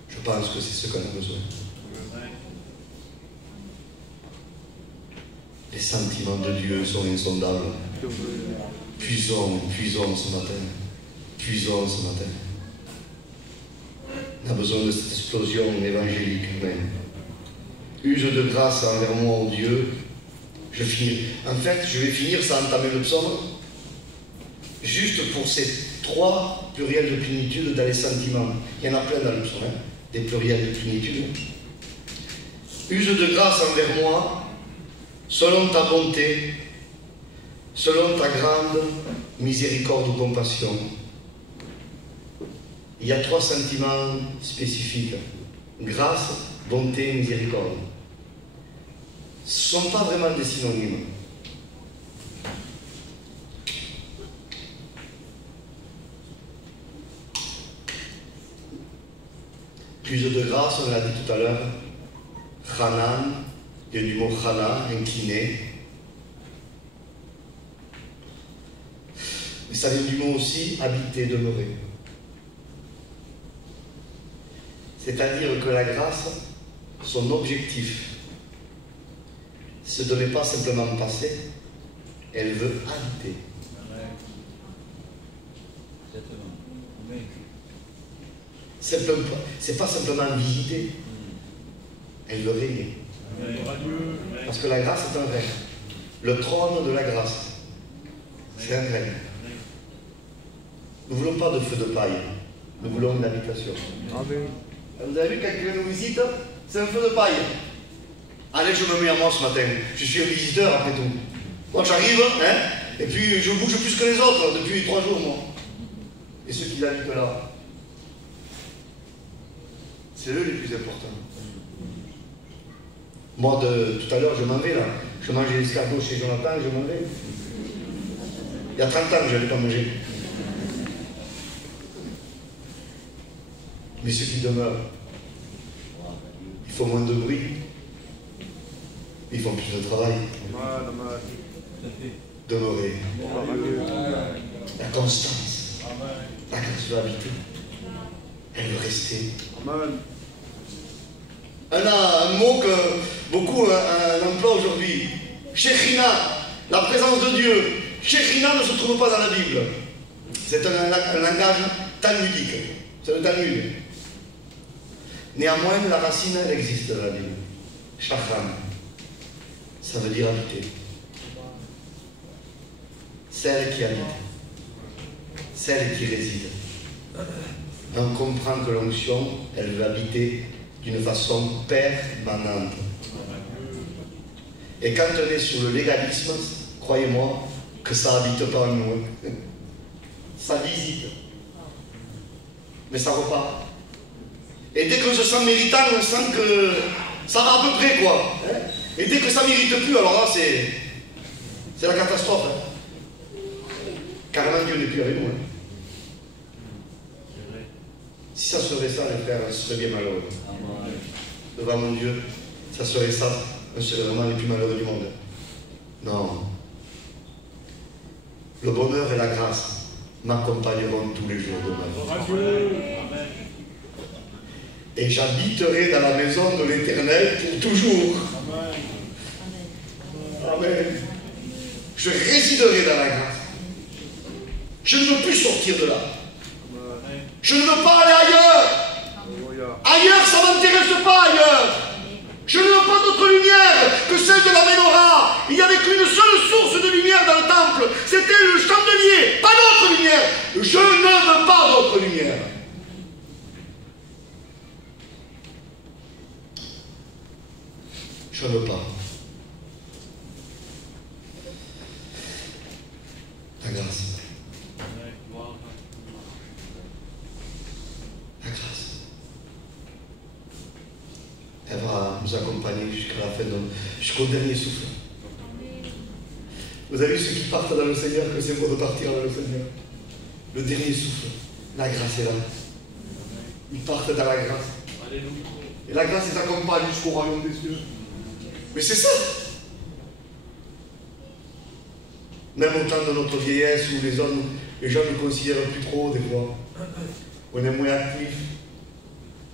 Je pense que c'est ce qu'on a besoin. Les sentiments de Dieu sont insondables. Puisons ce matin. Puisons ce matin. On a besoin de cette explosion évangélique même. Use de grâce envers moi, ô Dieu. Je vais finir sans entamer le psaume. Juste pour ces 3 pluriels de plénitude dans les sentiments. Il y en a plein dans le psaume, hein, des pluriels de plénitude. Use de grâce envers moi, selon ta bonté, selon ta grande miséricorde ou compassion. Il y a 3 sentiments spécifiques. Grâce, bonté, miséricorde. Ce ne sont pas vraiment des synonymes. Plus de grâce, on l'a dit tout à l'heure. Hanan, il y a du mot Hana, incliné. Mais ça vient du mot aussi habiter, demeurer. C'est-à-dire que la grâce, son objectif, ce n'est pas simplement passer, elle veut habiter. C'est pas simplement visiter, elle veut régner. Parce que la grâce est un règne. Le trône de la grâce, c'est un règne. Nous ne voulons pas de feu de paille, nous voulons une habitation. Amen. Vous avez vu, quand quelqu'un nous visite, c'est un feu de paille. Allez, je me mets à moi ce matin. Je suis un visiteur après tout. Moi, j'arrive, hein, et puis je bouge plus que les autres depuis 3 jours, moi. Et ceux qui habitent là, c'est eux les plus importants. Moi, tout à l'heure, je m'en vais là. Je mangeais l'escargot chez Jonathan et je m'en vais. Il y a 30 ans que je n'avais pas mangé. Mais ceux qui demeurent, il faut moins de bruit. Ils font plus de travail. Demeurer. La constance. La grâce veut habiter. Elle veut rester. Un mot que beaucoup emploient aujourd'hui. Shekhinah, la présence de Dieu. Shekhinah ne se trouve pas dans la Bible. C'est un langage talmudique. C'est le Talmud. Néanmoins, la racine existe dans la Bible. Shacham. Ça veut dire habiter. Celle qui habite. Celle qui réside. On comprend que l'onction, elle veut habiter d'une façon permanente. Et quand on est sur le légalisme, croyez-moi que ça n'habite pas en nous. Ça visite. Mais ça repart. Et dès qu'on se sent méritant, on sent que ça va à peu près, quoi. Et dès que ça ne mérite plus, alors là, c'est la catastrophe. Carrément, Dieu n'est plus avec nous. Si ça serait ça, les frères, ce serait bien malheureux. devant mon Dieu, ça serait ça. On serait vraiment les plus malheureux du monde. Non. Le bonheur et la grâce m'accompagneront tous les jours de ma vie. Et j'habiterai dans la maison de l'Éternel pour toujours. Amen. Je résiderai dans la grâce. Je ne veux plus sortir de là. Je ne veux pas aller ailleurs. Ailleurs, ça ne m'intéresse pas ailleurs. Je ne veux pas d'autre lumière que celle de la menorah. Il n'y avait qu'une seule source de lumière dans le temple. C'était le chandelier. Pas d'autre lumière. Je ne veux pas d'autre lumière. Je ne veux pas. La grâce. La grâce. Elle va nous accompagner jusqu'à la fin, jusqu'au dernier souffle. Vous avez vu ceux qui partent dans le Seigneur, que c'est pour de partir dans le Seigneur. Le dernier souffle. La grâce est là. Ils partent dans la grâce. Et la grâce les accompagne jusqu'au royaume des cieux. Mais c'est ça. Même au temps de notre vieillesse où les gens ne considèrent plus trop des fois. On est moins actifs.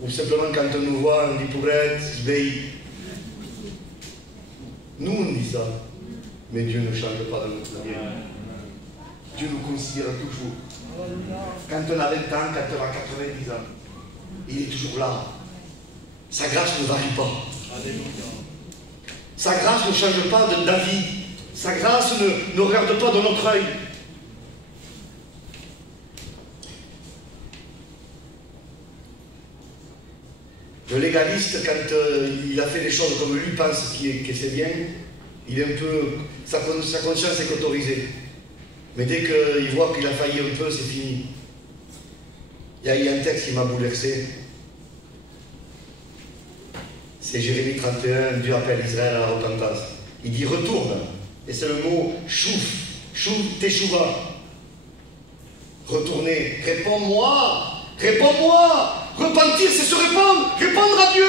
Ou simplement quand on nous voit, on dit pour être, veille. Nous on dit ça. Mais Dieu ne change pas de notre manière. Dieu nous considère toujours. Quand on a 20 ans, quand on a 90 ans, il est toujours là. Sa grâce ne varie pas. Sa grâce ne change pas d'avis. Sa grâce ne regarde pas de notre œil. Le légaliste, quand il a fait des choses comme lui pense que c'est bien, il est un peu. Sa conscience est autorisée. Mais dès qu'il voit qu'il a failli un peu, c'est fini. Il y a un texte qui m'a bouleversé. C'est Jérémie 31, Dieu appelle Israël à la repentance. Il dit retourne. Et c'est le mot chouf, teshuva. Retourner. Réponds-moi. Réponds-moi. Repentir, c'est se répondre. Répondre à Dieu.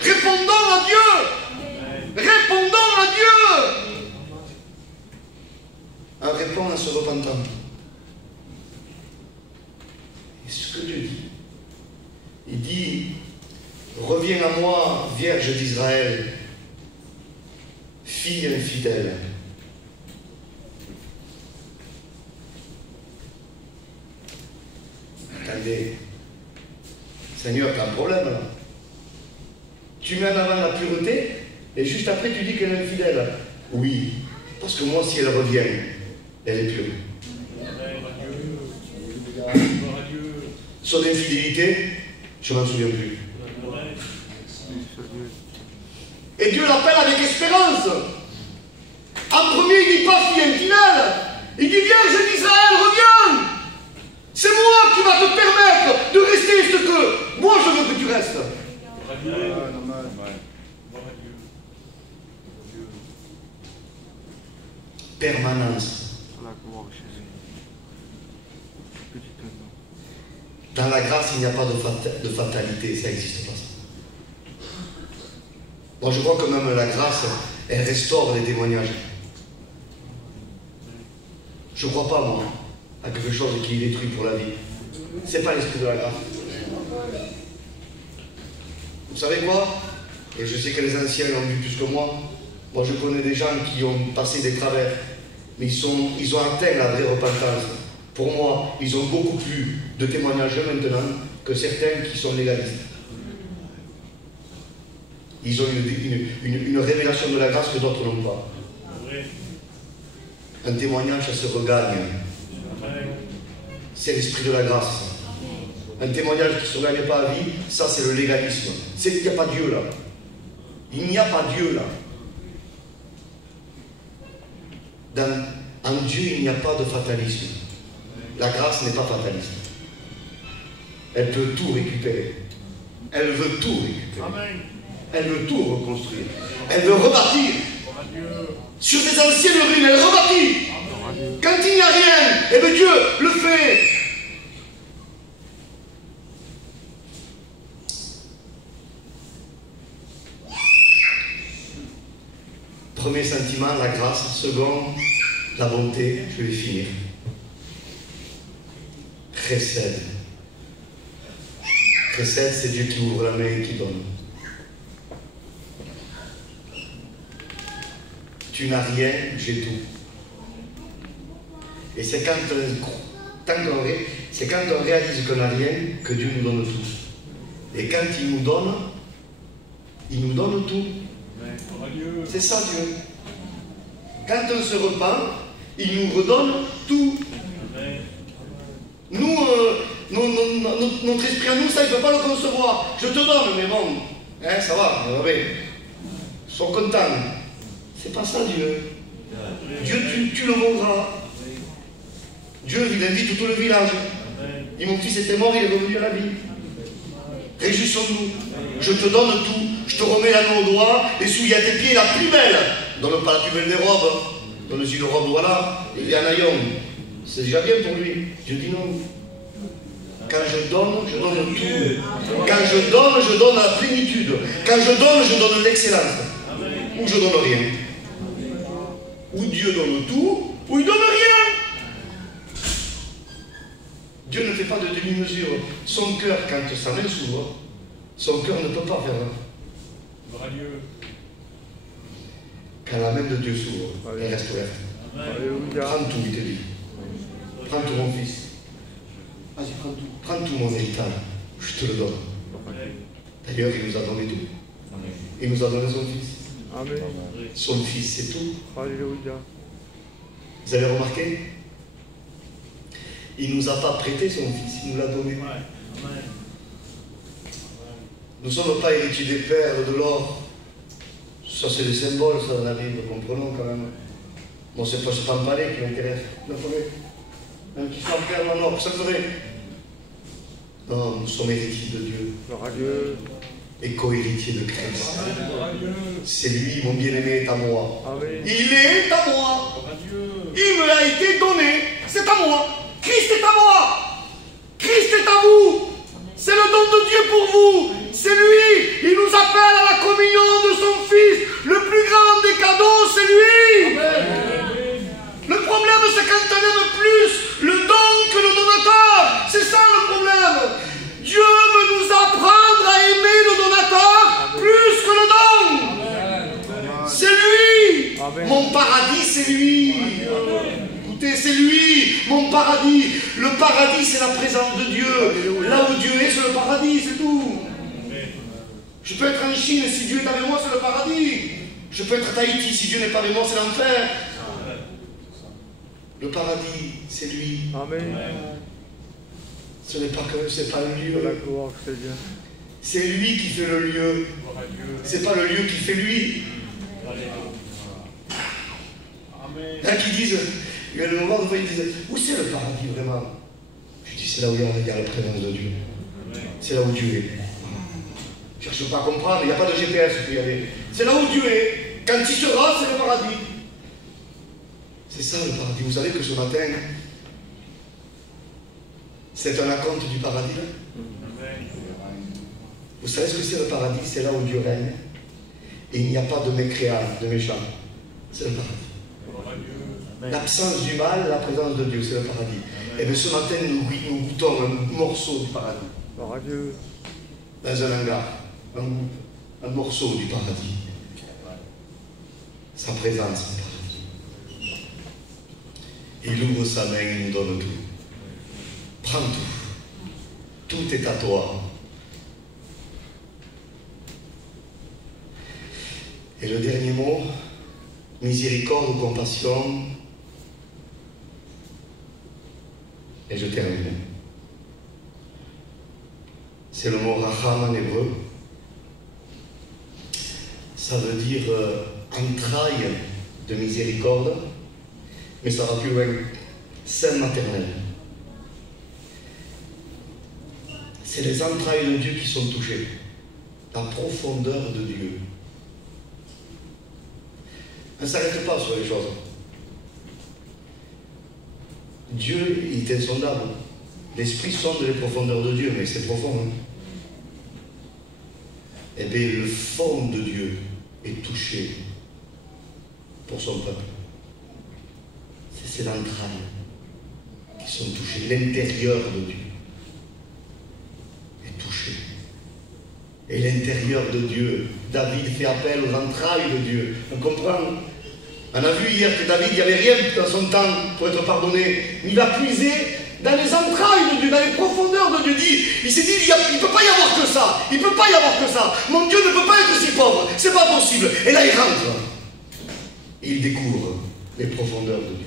Répondons à Dieu. Répondons à Dieu. En répondant en se repentant. Et ce que Dieu dit. Il dit, reviens à moi, Vierge d'Israël, fille infidèle. Attendez, Seigneur, t'as un problème là. Tu mets en avant la pureté et juste après tu dis qu'elle est infidèle. Oui, parce que moi si elle revient, elle est pure. Son infidélité, je m'en souviens plus. Et Dieu l'appelle avec espérance. En premier, il dit pas fille infidèle. Il dit Vierge d'Israël, reviens. C'est moi qui va te permettre de rester ce que moi je veux que tu restes. Permanence. Dans la grâce, il n'y a pas de fatalité, ça n'existe pas. Moi, je crois que même la grâce, elle restaure les témoignages. Je ne crois pas, moi, à quelque chose qui est détruit pour la vie. Ce n'est pas l'esprit de la grâce. Vous savez quoi? Et je sais que les anciens l'ont vu plus que moi. Moi, je connais des gens qui ont passé des travers, mais ils ont atteint la vraie repentance. Pour moi, ils ont beaucoup plus de témoignages maintenant que certains qui sont légalistes. Ils ont une révélation de la grâce que d'autres n'ont pas. Un témoignage, ça se regagne. C'est l'esprit de la grâce. Un témoignage qui ne se gagne pas à vie, ça c'est le légalisme. C'est qu'il n'y a pas Dieu là. Il n'y a pas Dieu là. En Dieu, il n'y a pas de fatalisme. La grâce n'est pas fataliste. Elle peut tout récupérer. Elle veut tout récupérer. Amen. Elle veut tout reconstruire. Elle veut rebâtir. Sur des anciennes ruines, elle rebâtit. Quand il n'y a rien, eh bien Dieu le fait. Premier sentiment, la grâce. Second, la bonté. Je vais finir. Chesed. Chesed, c'est Dieu qui ouvre la main et qui donne. Tu n'as rien, j'ai tout. Et c'est quand on réalise qu'on n'a rien que Dieu nous donne tout. Et quand il nous donne tout. C'est ça Dieu. Quand on se repent, il nous redonne tout. Nous, notre esprit à nous, ça, il ne peut pas le concevoir. Je te donne, mais bon, hein, ça va, ils sont contents. C'est pas ça Dieu. Dieu, tu le vaudras. Dieu, il invite tout le village. Et mon fils était mort, il est revenu à la vie. Réjouissons-nous. Je te donne tout. Je te remets l'anneau au doigt et souille à tes pieds la plus belle. Donne pas la plus belle des robes. Donne-lui une robe, voilà. Il est en aïon. C'est déjà bien pour lui. Dieu dit non. Quand je donne tout. Quand je donne la plénitude. Quand je donne l'excellence. Ou je donne rien. Ou Dieu donne tout, ou il donne rien. Dieu ne fait pas de demi-mesure. Son cœur, quand sa main s'ouvre, son cœur ne peut pas faire là. Quand la main de Dieu s'ouvre, elle reste ouverte. Prends tout, il te dit. Prends tout mon fils. Vas-y, prends tout. Prends tout mon héritage. Je te le donne. D'ailleurs, il nous a donné tout. Il nous a donné son fils. Amen. Son fils, c'est tout. Alléluia. Vous avez remarqué? Il ne nous a pas prêté son fils, il nous l'a donné. Nous ne sommes pas héritiers des perles, de l'or. Ça, c'est des symboles, ça, on arrive, comprenons quand même. Bon, c'est pas un palais qui m'intéresse. Un petit en perles en or, ça ferait. Non, nous sommes héritiers de Dieu. Gloire à Dieu. Et co-héritier de Christ. C'est lui, mon bien-aimé, est à moi. Amen. Il est à moi. Il me l'a été donné. C'est à moi. Christ est à moi. Christ est à vous. C'est le don de Dieu pour vous. C'est lui. Il nous appelle à la communion de son Fils. Le plus grand des cadeaux, c'est lui. Amen. Le problème, c'est quand on aime plus le don que le donateur. C'est ça le problème. Dieu veut nous apprendre à aimer le donateur plus que le don. Amen. C'est lui. Amen. Mon paradis, c'est lui. Amen. Écoutez, c'est lui, mon paradis. Le paradis, c'est la présence de Dieu. Amen. Là où Dieu est, c'est le paradis, c'est tout. Amen. Je peux être en Chine, si Dieu est avec moi, c'est le paradis. Je peux être à Tahiti, si Dieu n'est pas avec moi, c'est l'enfer. Le paradis, c'est lui. Amen. Ce n'est pas que c'est pas un lieu. C'est lui qui fait le lieu. C'est pas le lieu qui fait lui. Là qui disent, il y a le moment où ils disent, où c'est le paradis vraiment? Je dis, c'est là où il y a la présence de Dieu. C'est là où Dieu est. Je ne cherche pas à comprendre, il n'y a pas de GPS pour y aller. C'est là où Dieu est. Quand il sera, c'est le paradis. C'est ça le paradis. Vous savez que ce matin, c'est un acompte du paradis. Vous savez ce que c'est le paradis? C'est là où Dieu règne. Et il n'y a pas de mécréant, de méchant. C'est le paradis. L'absence du mal, la présence de Dieu, c'est le paradis. Et bien ce matin, nous goûtons un morceau du paradis. Dans un hangar. Un morceau du paradis. Sa présence, le paradis. Il ouvre sa main et nous donne tout. Prends tout. Tout est à toi. Et le dernier mot, miséricorde ou compassion. Et je termine. C'est le mot racham en hébreu. Ça veut dire entraille de miséricorde, mais ça va plus loin. Sein maternel. C'est les entrailles de Dieu qui sont touchées. La profondeur de Dieu. On ne s'arrête pas sur les choses. Dieu est insondable. L'esprit sonde les profondeurs de Dieu, mais c'est profond. Hein? Eh bien, le fond de Dieu est touché pour son peuple. C'est ses entrailles qui sont touchées. L'intérieur de Dieu est touché. Et l'intérieur de Dieu, David fait appel aux entrailles de Dieu. On comprend? On a vu hier que David, il n'y avait rien dans son temps pour être pardonné. Il va puiser dans les entrailles de Dieu, dans les profondeurs de Dieu. Il s'est dit, il ne peut pas y avoir que ça. Il ne peut pas y avoir que ça. Mon Dieu ne peut pas être si pauvre. C'est pas possible. Et là, il rentre. Et il découvre les profondeurs de Dieu.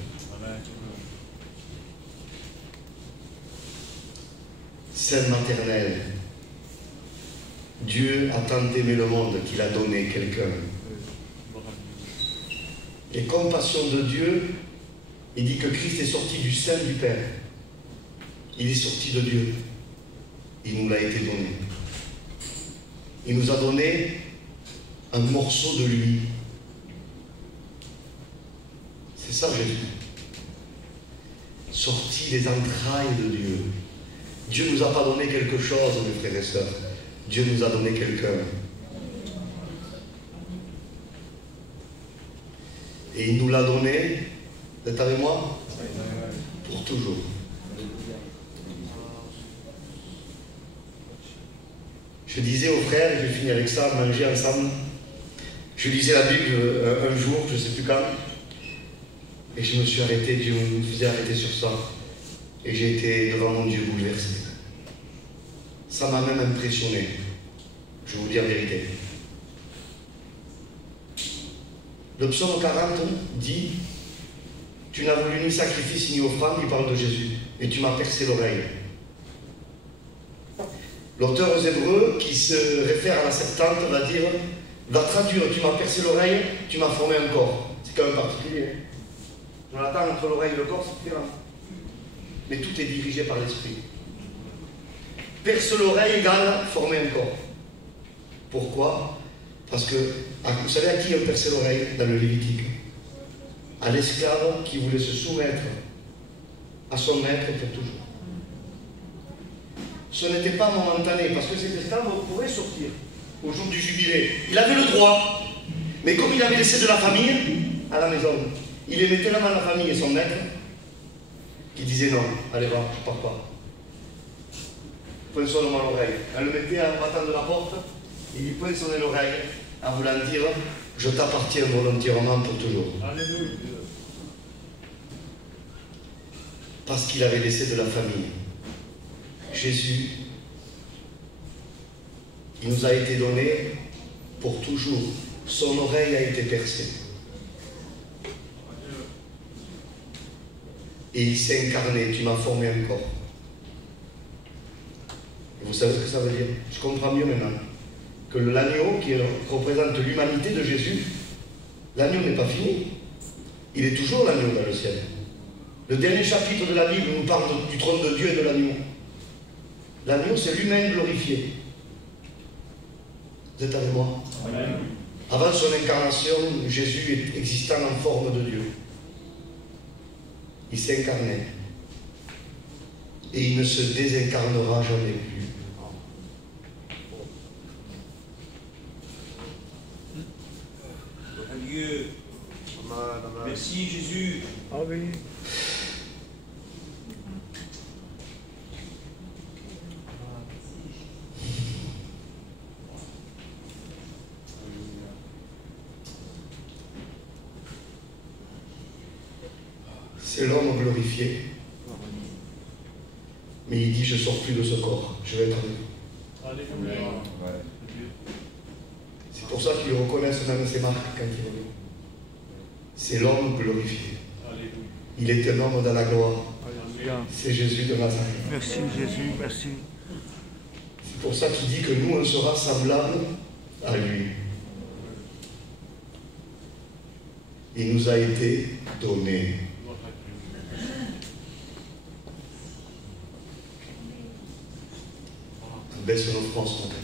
Saint maternelle, Dieu a tant aimé le monde qu'il a donné quelqu'un. Les compassions de Dieu, il dit que Christ est sorti du sein du Père. Il est sorti de Dieu. Il nous l'a été donné. Il nous a donné un morceau de lui. C'est ça Jésus. Sorti des entrailles de Dieu. Dieu ne nous a pas donné quelque chose, mes frères et sœurs. Dieu nous a donné quelqu'un. Et il nous l'a donné, vous êtes avec moi? Pour toujours. Je disais aux frères, et j'ai fini avec ça, manger ensemble. Je lisais la Bible un jour, je ne sais plus quand, et je me suis arrêté, Dieu me faisait arrêter sur ça. Et j'ai été devant mon Dieu bouleversé. Ça m'a même impressionné. Je vais vous dire la vérité. Le psaume 40 dit « Tu n'as voulu ni sacrifice ni offrande », il parle de Jésus, « et tu m'as percé l'oreille ». L'auteur aux Hébreux, qui se réfère à la Septante, va traduire « Tu m'as percé l'oreille, tu m'as formé un corps ». C'est quand même particulier. Jonathan, entre l'oreille et le corps, c'est différent. Mais tout est dirigé par l'esprit. Perce l'oreille égale former un corps. Pourquoi? Parce que, vous savez à qui on perçait l'oreille dans le Lévitique? À l'esclave qui voulait se soumettre à son maître pour toujours. Ce n'était pas momentané, parce que cet esclave pouvait sortir au jour du jubilé. Il avait le droit, mais comme il avait laissé de la famille à la maison, il aimait tellement la famille et son maître qu'il disait non, allez va, je pars pas. Poinçonne-moi l'oreille. Elle le mettait en battant de la porte, il lui poinçonnait l'oreille en voulant dire je t'appartiens volontairement pour toujours. Alléluia. Parce qu'il avait laissé de la famille. Jésus, il nous a été donné pour toujours. Son oreille a été percée. Et il s'est incarné, tu m'as formé un corps. Et vous savez ce que ça veut dire? Je comprends mieux maintenant. Que l'agneau qui représente l'humanité de Jésus, l'agneau n'est pas fini. Il est toujours l'agneau dans le ciel. Le dernier chapitre de la Bible nous parle du trône de Dieu et de l'agneau. L'agneau, c'est l'humain glorifié. Vous êtes avec moi? Amen. Avant son incarnation, Jésus est existant en forme de Dieu. Il s'incarnait. Et il ne se désincarnera jamais plus. Dieu. Merci Jésus. Amen. C'est l'homme glorifié. Mais il dit, je ne sors plus de ce corps, je vais être avec vous. C'est pour ça qu'ils reconnaissent même ses marques quand il revient. C'est l'homme glorifié. Il est un homme dans la gloire. C'est Jésus de Nazareth. Merci Jésus, merci. C'est pour ça qu'il dit que nous, on sera semblables à lui. Il nous a été donné. On baisse nos fronts ce matin.